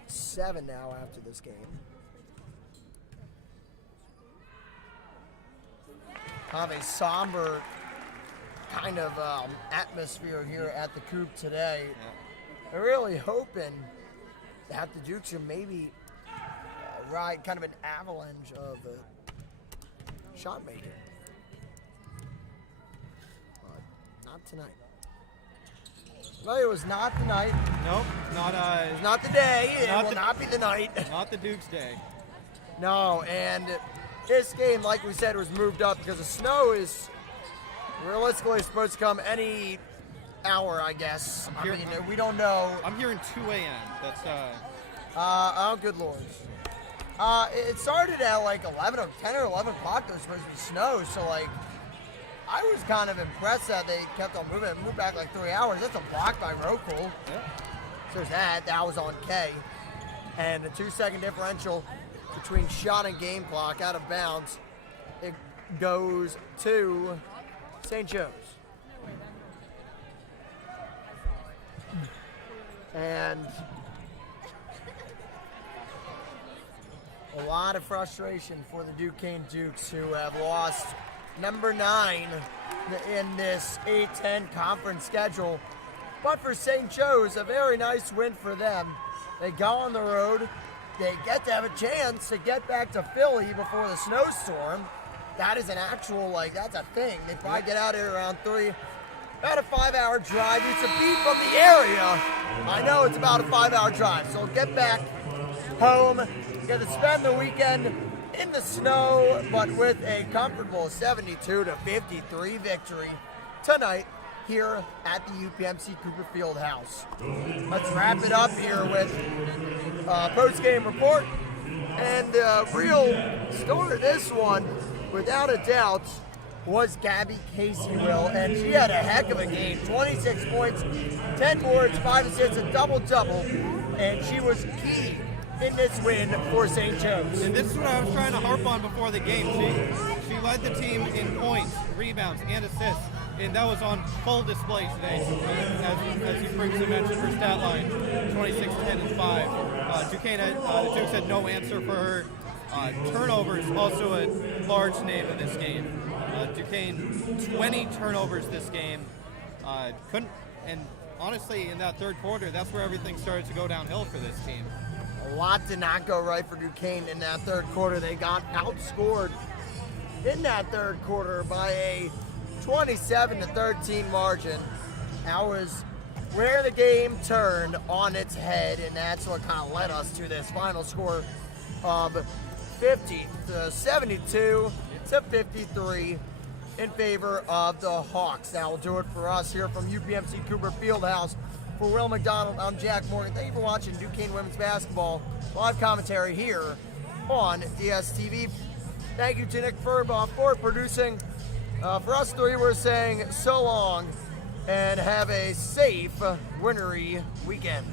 7 now after this game. Have a somber kind of atmosphere here at the Coop today. Yeah. They're really hoping that the Dukes are maybe ride kind of an avalanche of shot making. But not tonight. Well, it was not the night. Nope, it was not the day. It will not be the night. Not the Dukes' day. No, and this game, like we said, was moved up because the snow is realistically supposed to come any hour, I guess. I mean, we don't know. I'm hearing 2 a.m. That's oh, good lord. It started at like 11 or 10 or 11 o'clock. There was supposed to be snow, so like I was kind of impressed that they kept on moving. It moved back like 3 hours. That's a block by Rokel. Yeah. So there's that. That was on K. And the 2-second differential between shot and game clock out of bounds. It goes to St. Joe's. And a lot of frustration for the Duquesne Dukes, who have lost number 9 in this A-10 conference schedule. But for St. Joe's, a very nice win for them. They go on the road. They get to have a chance to get back to Philly before the snowstorm. That is an actual, that's a thing. They probably get out of here around 3. About a 5-hour drive. It's a beat from the area. I know it's about a 5-hour drive. So get back home. Get to spend the weekend in the snow, but with a comfortable 72-53 victory tonight here at the UPMC Cooper Fieldhouse. Let's wrap it up here with post-game report. And the real star of this one, without a doubt, was Gabby Casey-Will, and she had a heck of a game. 26 points, 10 boards, 5 assists, a double-double, and she was key in this win for St. Joe's. And this is what I was trying to harp on before the game. She led the team in points, rebounds, and assists, and that was on full display today. As you previously mentioned, her stat line, 26, 10, and 5. The Dukes had no answer for her. Turnovers, also a large name in this game. Duquesne, 20 turnovers this game. honestly, in that third quarter, that's where everything started to go downhill for this team. A lot did not go right for Duquesne in that third quarter. They got outscored in that third quarter by a 27-13 margin. That was where the game turned on its head, and that's what kind of led us to this final score of 72 to 53 in favor of the Hawks. That will do it for us here from UPMC Cooper Fieldhouse. For Will McDonald, I'm Jack Morgan. Thank you for watching Duquesne Women's Basketball live commentary here on DSTV. Thank you to Nick Furbaugh for producing. For us three, we're saying so long and have a safe, wintry weekend.